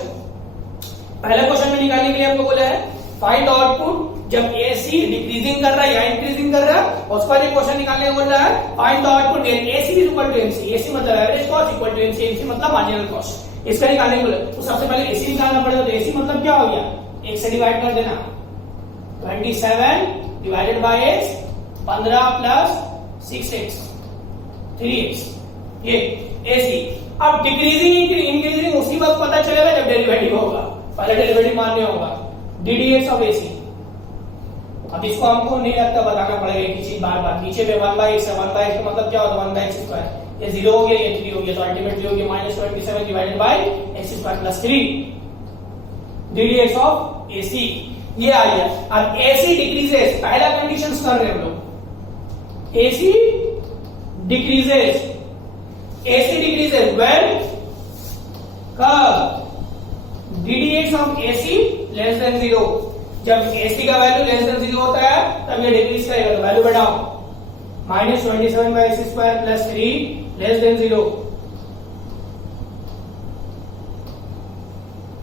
पहले क्वेश्चन में निकालने के लिए हमको बोला है फाइंड द आउटपुट जब AC डिक्रीजिंग कर रहा है या इंक्रीजिंग कर रहा है। उसका एक क्वेश्चन निकालने को बोल रहा है find the output where AC is equal to MC। AC मतलब average cost equal to MC, MC मतलब मार्जिनल कॉस्ट। इसका निकालने को बोला तो सबसे पहले AC निकालना पड़ेगा। तो AC मतलब क्या हो गया, एक से डिवाइड कर देना, 27 divided by x 15 plus 6x 3x, ये AC। अब डिक्रीजिंग इंक्रीजिंग उसी वक्त पता चलेगा जब डेरिवेटिव होगा, पहले डेरिवेटिव मानने होगा ddx ऑफ AC। अब इसको हमको नहीं लगता बताना पड़ेगा एक ही चीज बार बार। नीचे में 1/x है, 1/x का मतलब क्या होता है 1/x स्क्वायर। ये 0 हो गया, ये 3 हो गया, तो अल्टीमेटली हो गया -27 divided by x square plus 3 ddx of AC। ये आ गया। अब AC डिक्रीजेस, पहला कंडीशन कर रहे हैं हम लोग, AC डिक्रीजेस व्हेन कब ddx of AC less than 0। जब AC का वैल्यू लेस देन 0 होता है तब ये डिक्रीज करेगा। तो वैल्यू बढ़ाओ, -27 by x square plus 3 less than 0।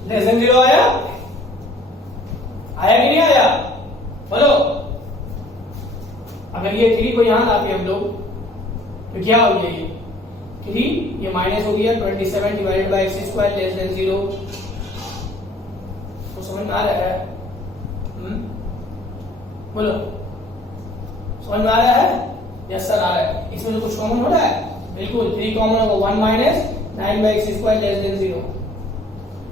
Less than 0 आया कि नहीं आया, बोलो। अगर ये 3 को यहां लाते हम लोग तो क्या हो गया, ये 3 ये माइनस हो गया 27 divided by x square less than 0। तो समझ में आ रहा है, बोलो समझ में आ रहा है? यस सर आ रहा है। इसमें जो कुछ कॉमन हो रहा है, बिल्कुल 3 कॉमन होगा, 1 minus 9 by x square less than 0।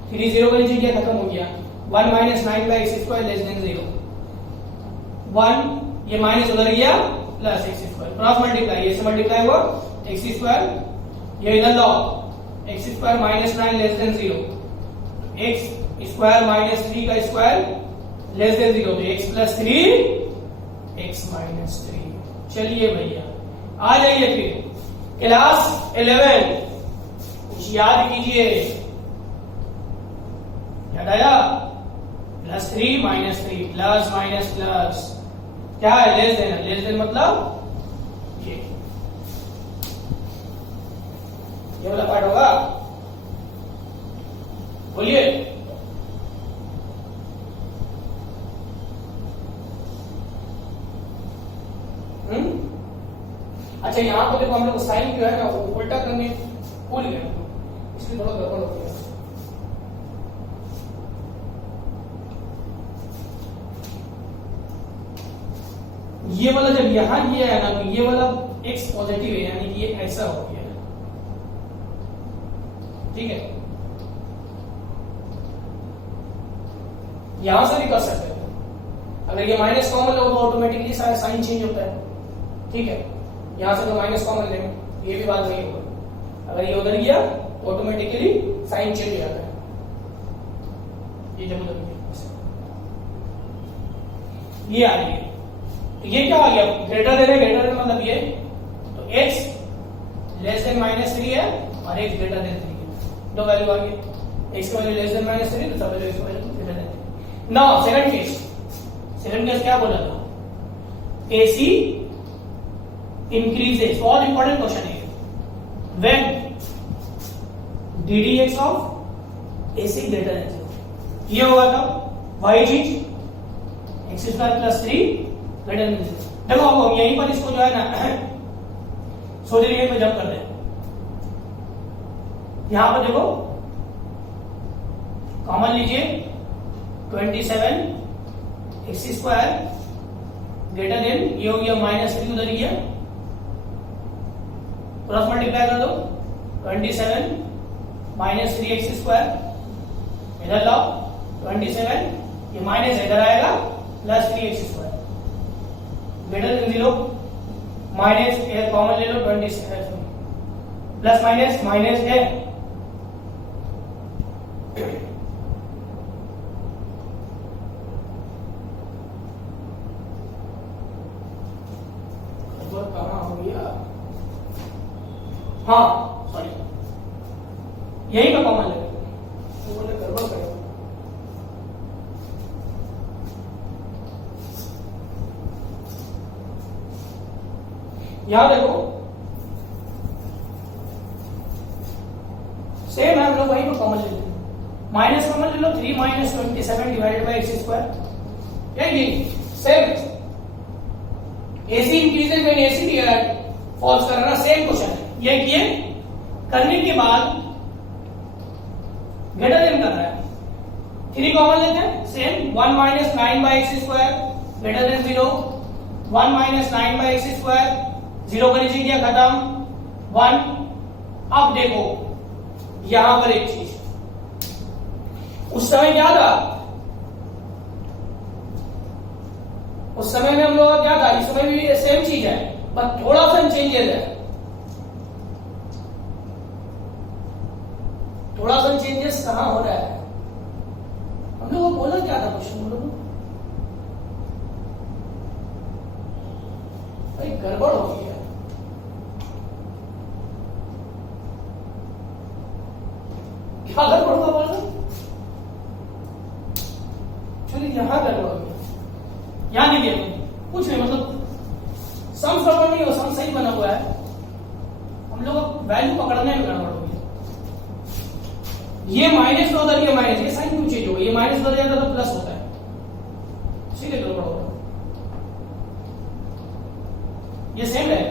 3 0 का नीचे क्या खत्म हो गया, 1 minus 9 by x square less than 0। 1 ये माइनस उधर गया plus x square, cross multiply, ये से मल्टीप्लाई हुआ x स्क्वायर, ये इधर लो x square minus 9 less than 0, x square minus 3 का स्क्वायर लेस देन 0, तो x प्लस 3 x माइनस 3। चलिए भैया आ जाइए फिर क्लास 11 कुछ याद कीजिए, याद आया? Plus 3 minus 3 plus minus plus क्या है, लेस देन। लेस देन मतलब ये वाला पार्ट होगा, बोलिए। अच्छा यहां पर देखो हम लोग साइन जो है ना वो उल्टा करने भूल गए, इसलिए थोड़ा गड़बड़ हो गया। ये वाला जब यहां ये है ना तो ये वाला x पॉजिटिव है, यानी कि ये ऐसा हो गया, ठीक है। यहां से भी कर सकते हो, अगर ये माइनस कॉमन लो तो ऑटोमेटिकली सारा साइन चेंज होता है, ठीक है। यहां से तो माइनस कॉमन लेंगे, ये भी बात नहीं होगा। अगर ये उधर गया तो ऑटोमेटिकली साइन चेंज हो जाता है, ये जब उधर ये आ रही है। तो ये क्या आ गया, ग्रेटर देन है, ग्रेटर देन मतलब ये, तो x लेस देन -3 है और x ग्रेटर देन 3 है, दो वैल्यू आ गई। x की वैल्यू लेस देन -3 तो सब वैल्यू x की value greater than 3। Now second second case क्या बोला था, एसी इंक्रीजेस, बहुत इंपॉर्टेंट क्वेश्चन है, when ddx of AC greater than 0, ये होगा था वही चीज x square plus 3 greater than 0। देखो अब हम यहीं पर इसको जो है ना सोल्यूशन में जंप कर दें, यहां पर देखो कॉमन लीजिए 27 एक्स स्क्वायर ग्रेटर देन, ये हो गया -3 उधर गया, क्रॉस मल्टीप्लाई कर दो 27 -3 एक्स स्क्वायर, इधर लाओ 27, ये माइनस इधर आएगा plus 3 x square greater than 0, minus common ले लो 27 प्लस माइनस माइनस है, कहां हो गया, हाँ सॉरी यही का कॉमन ले गड़बड़ करो, यहां देखो सेम है, हम लोग वही को कॉमन ले लेते हैं, माइनस कॉमन ले लो 3 - 27 डिवाइडेड बाय एक्स स्क्वायर, यही same AC increases when AC falls कर रहा, सेम क्वेश्चन है, ये किए करने के बाद ग्रेटर देन कर रहा है, 3 कॉमन लेते हैं, same 1 - 9 by x square greater than 0, 1 - 9 by x square, 0 का नीचे किया खत्म 1। अब देखो यहां पर एक चीज, उस समय क्या था, उस समय में हम लोग का क्या था, इस समय भी सेम चीज है बस थोड़ा सा चेंजेस है, थोड़ा सा चेंजेस कहां हो रहा है, हम लोग को बोला क्या था क्वेश्चन, हम लोग भाई गड़बड़ हो गई है, क्या गड़बड़ हुआ बोल रहे, चलिए यहां गड़बड़ हो गया, यहां देखिए कुछ नहीं, मतलब सम गड़बड़ नहीं हो, सम सही बना हुआ है, हम लोग वैल्यू पकड़ने में गड़बड़ हो गई, ये माइनस का उधर, ये माइनस, ये साइन क्यों चेंज हो गई, ये माइनस उधर जाता तो प्लस होता है, इसीलिए गड़बड़ हो रहा है, ये सेम है,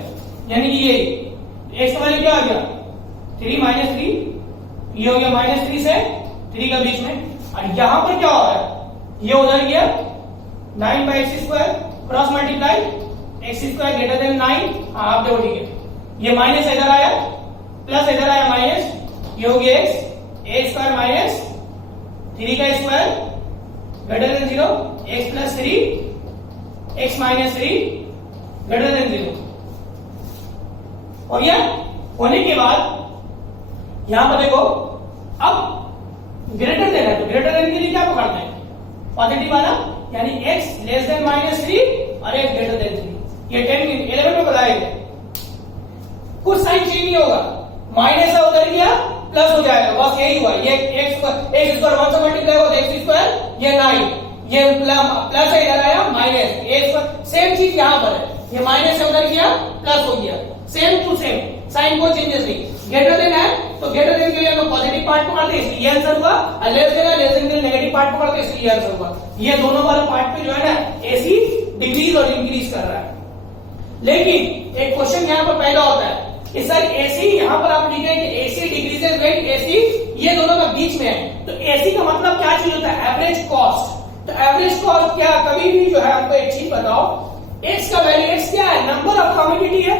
यानी कि ये एक्स का वैल्यू क्या आ गया 3 - 3, ये हो गया -3 से 3 का बीच में, और यहां पर क्या हो रहा है, ये उधर गया 9 by x square, cross multiply x square greater than 9, हाँ आप देखो ठीक है, ये माइनस इधर आया प्लस इधर आया माइनस, ये हो गया एक्स स्क्वायर माइनस 3 का square greater than 0, x plus 3 x minus 3 greater than 0, और यह होने के बाद यहां पर देखो अब ग्रेटर देन है, तो ग्रेटर देन के लिए क्या पकड़ना है, पॉजिटिव वाला, यानी x लेस देन -3 और x ग्रेटर देन 3, ये 11 में बताया गया, कुछ साइन चेंज नहीं होगा, माइनस है उधर गया प्लस हो जाएगा, बस यही हुआ, ये x स्क्वायर 1 से मल्टीप्लाई होगा x स्क्वायर, ये 9, ये प्लस है इधर आया माइनस, a स्क्वायर, सेम चीज यहां पर है, ये माइनस से उधर गया प्लस हो गया, सेम टू सेम, साइन को चेंजेस नहीं, ग्रेटर देन है तो ग्रेटर देन के लिए हम लोग पॉजिटिव पार्ट पकड़ते हैं इसलिए ये आंसर हुआ, और लेस देन है, लेस देन के लिए नेगेटिव पार्ट पकड़ते हैं इसलिए आंसर हुआ, ये दोनों वाला पार्ट पे जो है ना एसी डिक्रीज और इंक्रीज कर रहा है, लेकिन एक क्वेश्चन यहां पर पैदा होता है कि सर एसी, यहां पर आप लिखे कि एसी डिक्रीजेस व्हेन एसी, ये दोनों का बीच में है, तो एसी का मतलब क्या चीज होता है, एवरेज कॉस्ट, तो एवरेज कॉस्ट क्या, कभी भी जो है आपको एक चीज बताओ, एक्स का वैल्यू, एक्स क्या है, नंबर ऑफ कम्युनिटी है,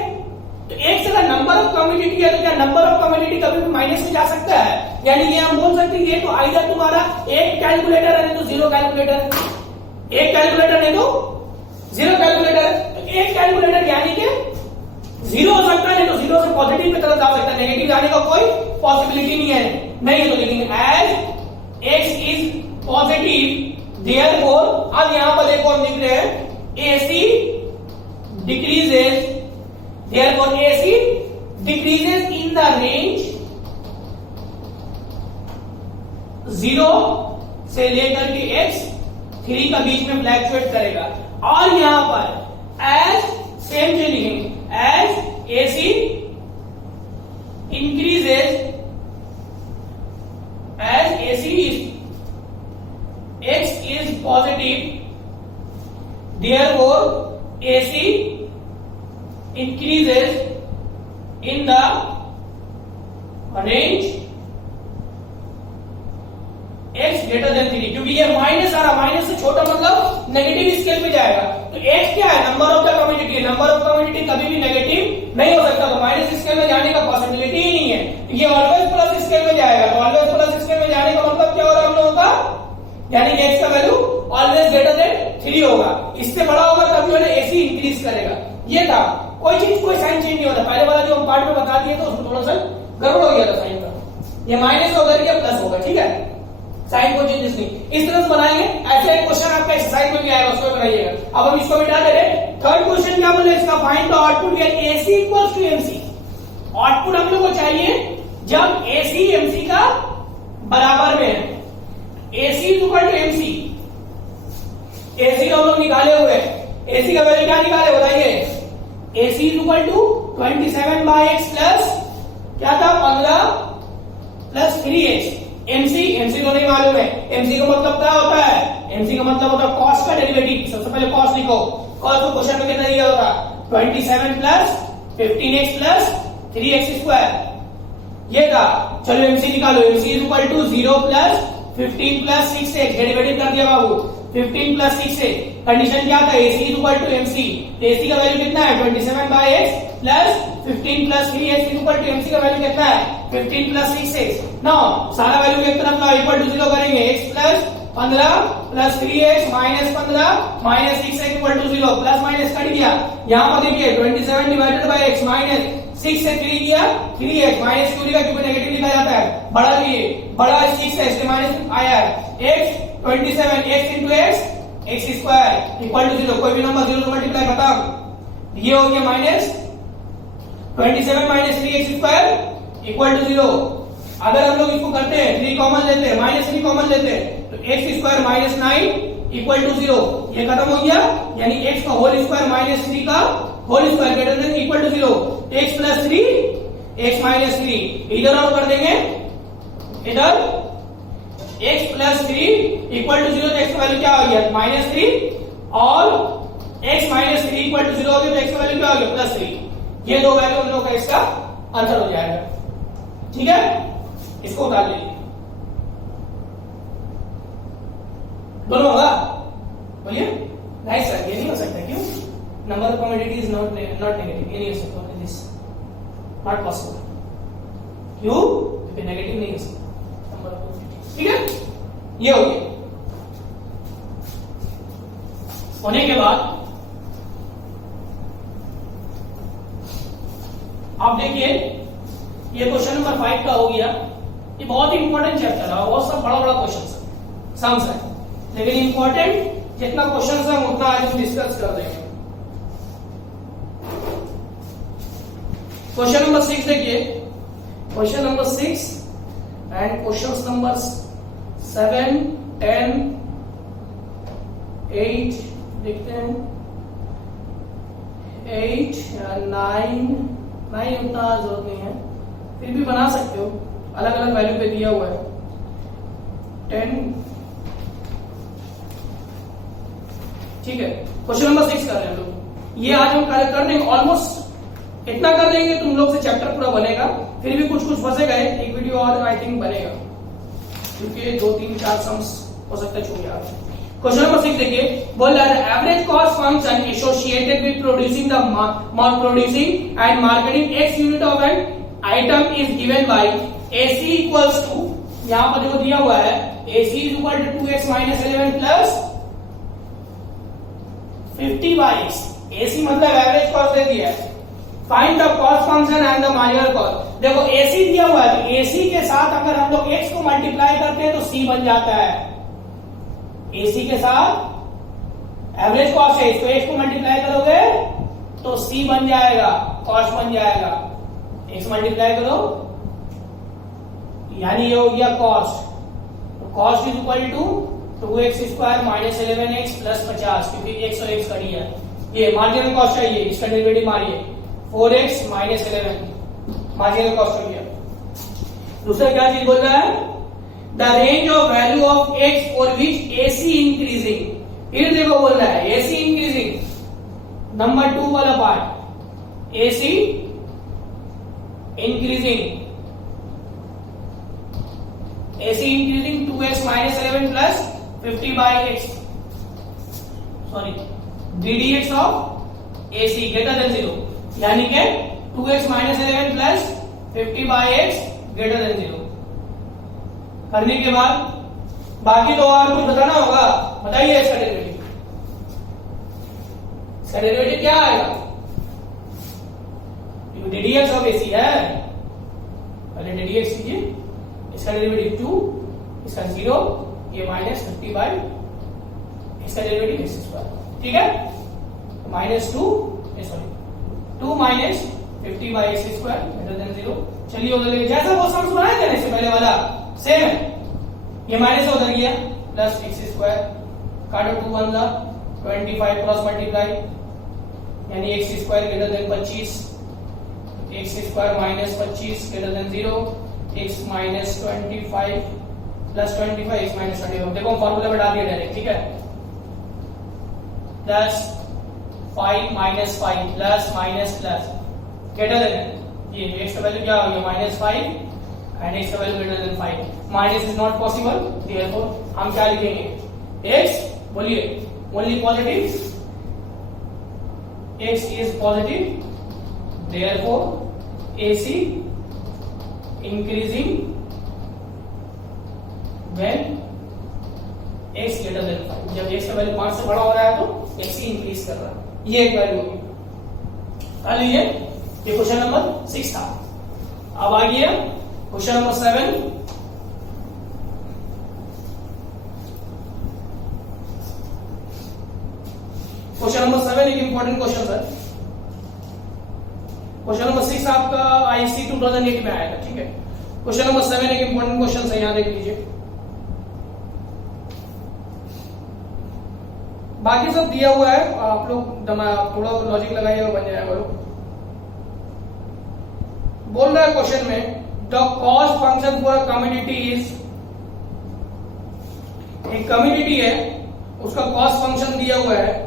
तो एक्स अगर नंबर ऑफ कम्युनिटी है तो क्या नंबर ऑफ कम्युनिटी कभी भी माइनस में जा सकता है, यानी कि हम बोल सकते हैं ये तो आइदर तुम्हारा एक कैलकुलेटर है नहीं तो 0 कैलकुलेटर, एक कैलकुलेटर नहीं तो 0 कैलकुलेटर, तो एक कैलकुलेटर यानी कि 0 हो सकता है, नहीं तो 0 से पॉजिटिव की तरफ जा सकता है, नेगेटिव जाने का कोई पॉसिबिलिटी नहीं है, नहीं है तो, लेकिन as x is positive therefore, अब यहां पर देखो हम लिख रहे हैं AC decreases, therefore AC decreases in the range 0 से लेकर के x 3 का बीच में फ्लैक्चुएट करेगा। और यहां पर एज सेम चीज लिखेंगे, as AC increases, as AC X is positive, therefore AC increases in the range X greater than 3, क्योंकि ये माइनस आ रहा, माइनस से छोटा मतलब नेगेटिव स्केल पे जाएगा। तो X क्या है, number of the community, number of community कभी भी नेगेटिव नहीं हो सकता, तो माइनस स्केल में जाने का पॉसिबिलिटी ही नहीं है। ये ऑलवेज प्लस स्केल में जाएगा, तो ऑलवेज प्लस स्केल में जाने का मतलब क्या हो रहा है हम लोगों का, यानी X का वैल्यू ऑलवेज ग्रेटर देन 3 होगा। इससे बड़ा होगा तब जो है एसी इंक्रीज करेगा। ये था, कोई चीज कोई साइन चेंज नहीं होता। पहले वाला जो हम पार्ट में बता दिए तो उसमें थोड़ा सा गड़बड़ हो गया था साइन का, ये माइनस होगा या प्लस होगा, ठीक है, साइन को चेंजेस नहीं। इस तरह से बनाएंगे। ऐसे एक क्वेश्चन आपका एक्सरसाइज में भी आएगा, उसको बनाइएगा। अब हम इसको मिटा दे रहे। थर्ड क्वेश्चन क्या बोले इसका, find the output where AC equals to MC. Output हम लोग को चाहिए जब एसी एमसी का बराबर में है। AC equal to MC, AC का हम लोग निकाले हुए हैं। AC का वैल्यू क्या निकाले बताइए, AC equal to 27/x plus क्या था 15 प्लस 3x। MC तो नहीं मालूम है। MC का मतलब क्या होता है, MC का मतलब होता है कॉस का डेरिवेटिव। सबसे पहले कॉस लिखो, कॉस को क्वेश्चन में कितना दिया होगा, 27 plus 15x plus 3x square, ये था। चलो MC निकालो, MC equal to 0 plus 15 plus 6x, derivative कर दिया बाबू, 15 प्लस 6x। कंडीशन क्या था, AC equal to MC, AC का वैल्यू कितना है 27/x plus 15 plus 3x equal to MC का वैल्यू कितना है 15 प्लस 6x। नो सारा वैल्यू एक तरफ इक्वल टू 0 करेंगे, x plus 15 plus 3x minus 15 minus 6x equal to 0, plus minus cut गया। यहां पर देखिए 27 डिवाइडेड बाय x माइनस 6 से 3 किया 3x, माइनस क्यों लिखा, क्योंकि नेगेटिव लिखा जाता है। बड़ा लिए बड़ा 6 है इसलिए माइनस आया है। x 27 x into x square equal to 0, कोई भी नंबर 0 से मल्टीप्लाई खत्म। ये हो गया minus 27 minus 3x square equal to 0। अगर हम लोग इसको करते हैं 3 कॉमन लेते हैं, माइनस 3 कॉमन लेते हैं, तो x square minus 9 equal to 0, ये खत्म हो गया। यानी x का होल स्क्वायर माइनस 3 का whole square greater than equal to 0, x plus 3 x minus 3। इधर और कर देंगे, इधर x प्लस 3 इक्वल टू 0, तो x का वैल्यू क्या हो गया माइनस 3, और x माइनस 3 इक्वल टू 0 हो गया, तो x का वैल्यू क्या हो गया प्लस 3। ये दो वैल्यू हम लोग का इसका आंसर हो जाएगा, ठीक है। इसको उतार लीजिए, दोनों होगा, बोलिए। राइट सर, ये नहीं हो सकता, क्यों, number of community is not negative, ये नहीं हो सकता, दिस नॉट पॉसिबल। क्यों, क्योंकि नेगेटिव नहीं हो सकता नंबर ऑफ कम्युनिटी, ठीक है। ये हो गया। होने के बाद आप देखिए, ये क्वेश्चन नंबर 5 का हो गया। ये बहुत ही इंपॉर्टेंट चैप्टर है, वो सब बड़ा बड़ा क्वेश्चन है, सम्स है, लेकिन इंपॉर्टेंट जितना क्वेश्चन है हम उतना आज डिस्कस कर देंगे। क्वेश्चन नंबर 6 देखिए, question number 6 and question number 7, 10, 8 देखते हैं, 8 9 उतना जरूरत नहीं है, फिर भी बना सकते हो, अलग अलग वैल्यू पे दिया हुआ है। 10, ठीक है। क्वेश्चन नंबर 6 कर रहे हैं लोग, ये आज हम कर देंगे, ऑलमोस्ट इतना कर देंगे तुम लोग से चैप्टर पूरा बनेगा। फिर भी कुछ कुछ फंसेगा, एक वीडियो और आई थिंक बनेगा, क्योंकि 2 3 4 सम्स हो सकता है छूट जाए। क्वेश्चन नंबर 6 देखिए, बोल रहा है average cost function associated with producing and marketing x unit of an item is given by AC equals to, यहां पर देखो दिया हुआ है AC is equal to 2x minus 11 plus 50/x। AC मतलब एवरेज कॉस्ट दे दिया है। Find the cost function and the marginal cost. देखो AC दिया हुआ है, तो AC के साथ अगर हम लोग x को मल्टीप्लाई करते हैं तो C बन जाता है। AC के साथ एवरेज कॉस्ट है, इसको x को मल्टीप्लाई करोगे तो C बन जाएगा, कॉस्ट बन जाएगा। x मल्टीप्लाई करो यानी ये हो गया कॉस्ट, तो cost is equal to 2x square minus 11x plus 50, क्योंकि x और x कड़ी है। ये मार्जिनल कॉस्ट है, ये इसका डेरिवेटिव मारिए 4x माइनस 11 मार्जिनल कॉस्ट हो गया। दूसरा क्या चीज बोल रहा है, the range of value of x for which AC increasing, फिर देखो बोल रहा है AC इंक्रीजिंग, नंबर 2 वाला part AC increasing, AC increasing 2x minus 11 plus 50 by x, sorry ddx of AC greater than 0, यानी कि 2x minus 11 plus 50 by x greater than 0। करने के बाद बाकी तो और कुछ बताना होगा, बताइए इसका डेरिवेटिव। इसका डेरिवेटिव क्या आएगा, ddx ऑफ AC है, पहले ddx कीजिए, इसका डेरिवेटिव 2, इसका 0, ये माइनस 50 बाई इसका डेरिवेटिव x स्क्वायर, ठीक है, -2 sorry 2 minus 50 by x square greater than 0। चलिए उधर जैसा वो सम्स बनाए थे ना इससे पहले वाला सेम है, ये माइनस उधर गया प्लस x स्क्वायर, काटो 2 1 25 क्रॉस मल्टीप्लाई, यानी x square greater then 25, x square minus 25 greater than 0, x minus 25 plus 25 x minus 25, देखो फॉर्मूला में डाल दिया डायरेक्ट, ठीक है, plus 5 minus 5 plus minus plus greater than, ये x का वैल्यू क्या हो गया -5 एंड x का value greater than 5, minus is not possible, therefore हम क्या लिखेंगे, x बोलिए only positive, x is positive, therefore AC increasing when x greater than 5, जब x का वैल्यू 5 से बड़ा हो रहा है तो x ही इंक्रीज कर रहा है, ये एक वैल्यू होगी। चलिए ये क्वेश्चन नंबर 6 था। अब आ गया क्वेश्चन नंबर 7। क्वेश्चन नंबर 7 एक इंपॉर्टेंट क्वेश्चन है। क्वेश्चन नंबर 6 आपका IC 2008 में आया था, ठीक है। क्वेश्चन नंबर 7 एक इंपॉर्टेंट क्वेश्चन है, यहां देख लीजिए। बाकी सब दिया हुआ है, आप लोग थोड़ा लॉजिक लगाइएगा, बन जाएगा। लोग बोल रहा है क्वेश्चन में the cost function for a community is, एक कम्युनिटी है उसका कॉस्ट फंक्शन दिया हुआ है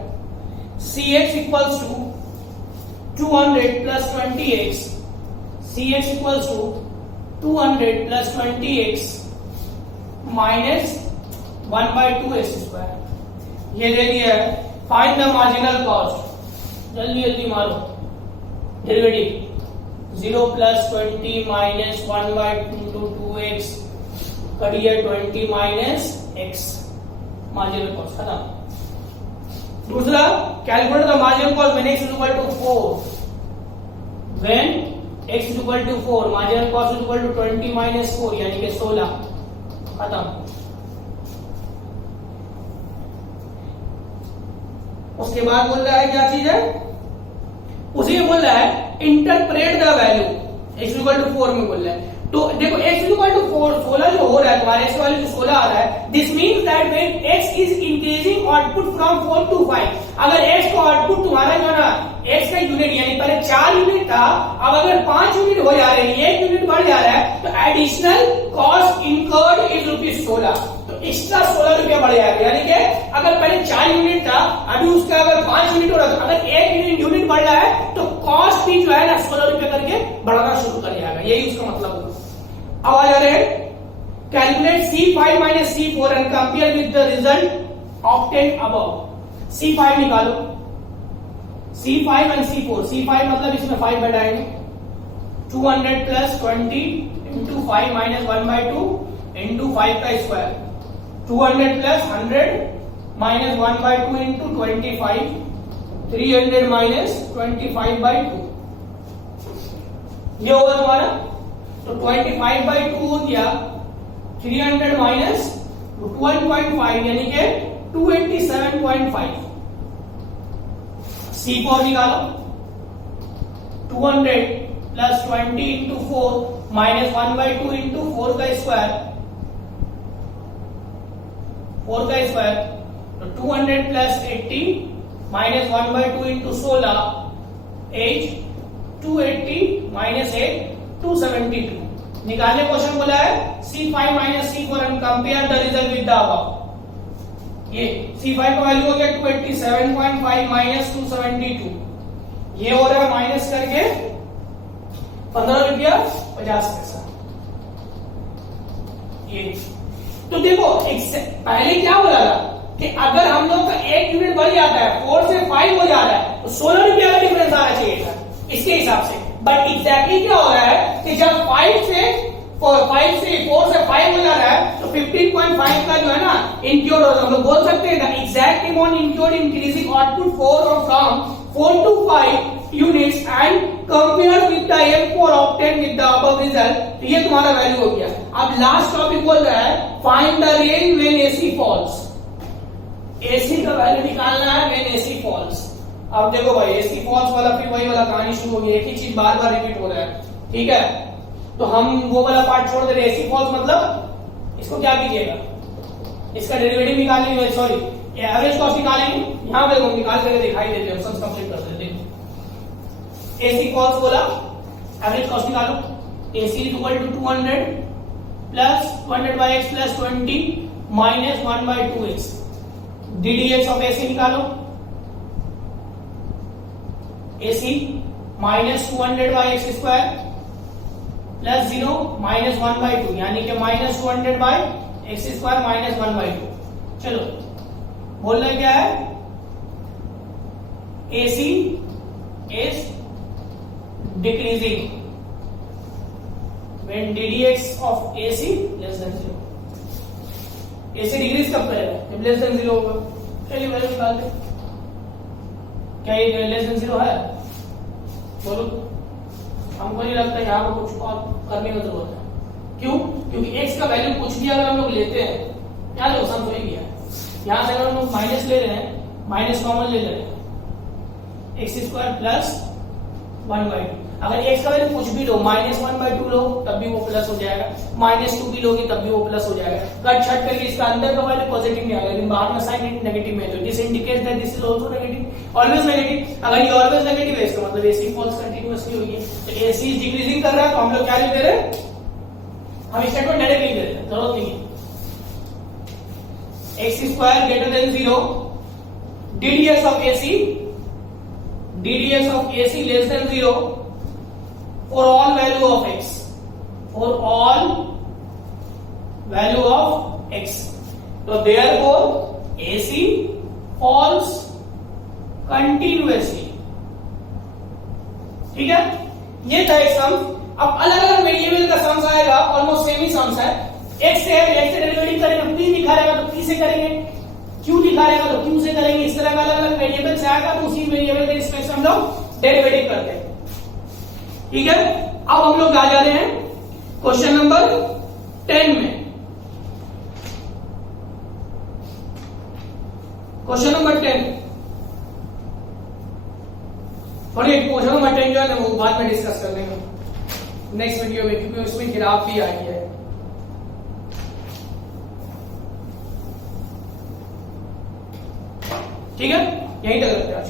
Cx equals to 200 plus 20x, Cx equals to 200 plus 20x minus 1/2x square, ये दे दिया है। फाइंड द मार्जिनल कॉस्ट, जल्दी जल्दी मारो, डेरिवेटिव 0 प्लस 20 माइनस 1/2 2x करिए 20 माइनस x, मार्जिनल कॉस्ट खत्म। दूसरा, calculate the marginal cost when x is equal to 4, when x is equal to 4 marginal cost is equal to 20 minus 4 यानी कि 16, खत्म। उसके बाद बोल रहा है क्या चीज है, उसी में बोल रहा है interpret the value, x equal to 4 में बोल रहा है। तो देखो x इक्वल टू 4, 16 जो हो रहा है तुम्हारे x वैल्यू जो 16 आ रहा है, this means that when x is increasing output from 4 to 5, अगर x को आउटपुट तुम्हारा जो ना x का यूनिट यानी पहले 4 यूनिट था, अब अगर 5 यूनिट हो जा रहे हैं, 1 यूनिट बढ़ जा रहा है, तो एडिशनल कॉस्ट इनकर्ड इज ₹16, तो एक्स्ट्रा 16 रुपया बढ़ जाएगा। यानी कि अगर पहले 4 यूनिट था, अभी उसका अगर 5 यूनिट हो रहा है, अगर 1 यूनिट बढ़ रहा है तो कॉस्ट भी जो है ना 16 रुपया करके बढ़ाना शुरू कर जाएगा, यही उसका मतलब होगा। अब आ जा रहे हैं, calculate C5 minus C4 and compare with the result obtain above. C5 निकालो, C5 एंड C4, C5 मतलब इसमें 5 बैठाएंगे, 200 प्लस 20 इंटू 5 माइनस 1/2 इंटू 5 का square, 200 plus 100 minus 1/2 into 25, 300 minus 25/2, ये होगा तुम्हारा। तो 25/2 हो गया, 300 माइनस 12.5 यानी कि 287.5। C4 निकालो, 200 प्लस 20 इंटू 4 माइनस 1/2 इंटू 4 का स्क्वायर, 4 का स्क्वायर, तो 200 प्लस 80 माइनस 1/2 इंटू 16 8, 280 माइनस 8 272। निकालने क्वेश्चन बोला है C5 minus C4 and compare the result with the above. ये C5 का वैल्यू हो गया 287.5 माइनस 272, ये हो रहा है माइनस करके 15 रुपया 50 पैसा। ये तो देखो पहले क्या बोला था कि अगर हम लोग का 1 यूनिट बढ़ जाता है 4 से 5 हो जा रहा है तो 16 रुपया का डिफरेंस आना चाहिए था इसके हिसाब से। बट एग्जैक्टली क्या हो रहा है कि जब 4 से 5 हो जा रहा है तो 15.5 का जो है ना इंक्योर्ड होता है। हम लोग बोल सकते हैं ना एग्जैक्ट अमाउंट इंक्योर्ड इंक्रीजिंग आउटपुट 4 और from 4 to 5 units and compare with the M4 obtained with the above result। तो ये तुम्हारा वैल्यू हो गया। अब लास्ट टॉपिक बोल रहा है find the range when AC falls. AC का वैल्यू निकालना है व्हेन AC फॉल्स। अब देखो भाई AC फॉल्स वाला फिर वही वाला कहानी शुरू हो गई, एक ही चीज बार बार रिपीट हो रहा है, ठीक है। तो हम वो वाला पार्ट छोड़ दे रहे। AC फॉल्स मतलब इसको क्या कीजिएगा, इसका डेरिवेटिव निकालेंगे, सॉरी एवरेज कॉस्ट निकालेंगे। यहां पे देखो निकाल करके दिखाई देते हैं, सब कंप्लीट कर देते हैं। AC फॉल्स बोला एवरेज कॉस्ट निकालो। AC equal to 200 plus 200/x plus 20 minus 1/2x। DDX of AC निकालो। AC minus 200/x square plus 0 minus 1/2 यानी कि माइनस 200/x स्क्वायर माइनस 1/2। चलो बोलना क्या है, AC is decreasing when DDX of AC less than 0। AC decrease कब करेगा, जब लेस देन 0 होगा। चलिए वैल्यू निकालते हैं। क्या ये लेस देन 0 है, बोलो। हमको नहीं लगता यहाँ पर कुछ और करने की जरूरत है। क्यों, क्योंकि x का वैल्यू कुछ भी अगर हम लोग लेते हैं, क्या देखो सम हो ही गया। यहां से अगर हम लोग माइनस ले रहे हैं, माइनस कॉमन ले रहे हैं, एक्स स्क्वायर प्लस 1/2। अगर x का वैल्यू कुछ भी लो, माइनस 1/2 लो तब भी वो प्लस हो जाएगा, -2 भी लोगे तब भी वो प्लस हो जाएगा। कट छट करके इसका अंदर का वैल्यू पॉजिटिव में आएगा, लेकिन बाहर में साइन नेगेटिव में है, तो this indicates that this is also negative, always negative. अगर ये ऑलवेज नेगेटिव है इसका मतलब AC फॉल्स कंटीन्यूअसली होगी। तो AC इज डिक्रीजिंग कर रहा है, तो हम लोग क्या लिख दे रहे हैं, हम स्टेटमेंट डायरेक्ट लिख दे रहे हैं, जरूरत नहीं है। x square greater than 0, DDX of AC less than 0 for all value of x, for all value of x। तो therefore AC falls continuously, ठीक है। ये था एक सम। अब अलग अलग वेरिएबल का सम्स आएगा, ऑलमोस्ट सेम ही सम्स है। x से डेरिवेटिव करेंगे, p लिखा रहेगा तो p से करेंगे, q लिखा रहेगा तो q से करेंगे। इस तरह का अलग अलग वेरिएबल से आएगा तो उसी वेरिएबल के रिस्पेक्ट से हम लोग डेरिवेटिव करते हैं, ठीक है। अब हम लोग आ जा रहे हैं क्वेश्चन नंबर 10 में। क्वेश्चन नंबर 10 थोड़ी क्वेश्चन नंबर 10 जो है ना वो बाद में डिस्कस कर लेंगे नेक्स्ट वीडियो में, क्योंकि उसमें गिराफ भी आई है। ठीक है, यहीं तक रखते हैं आज।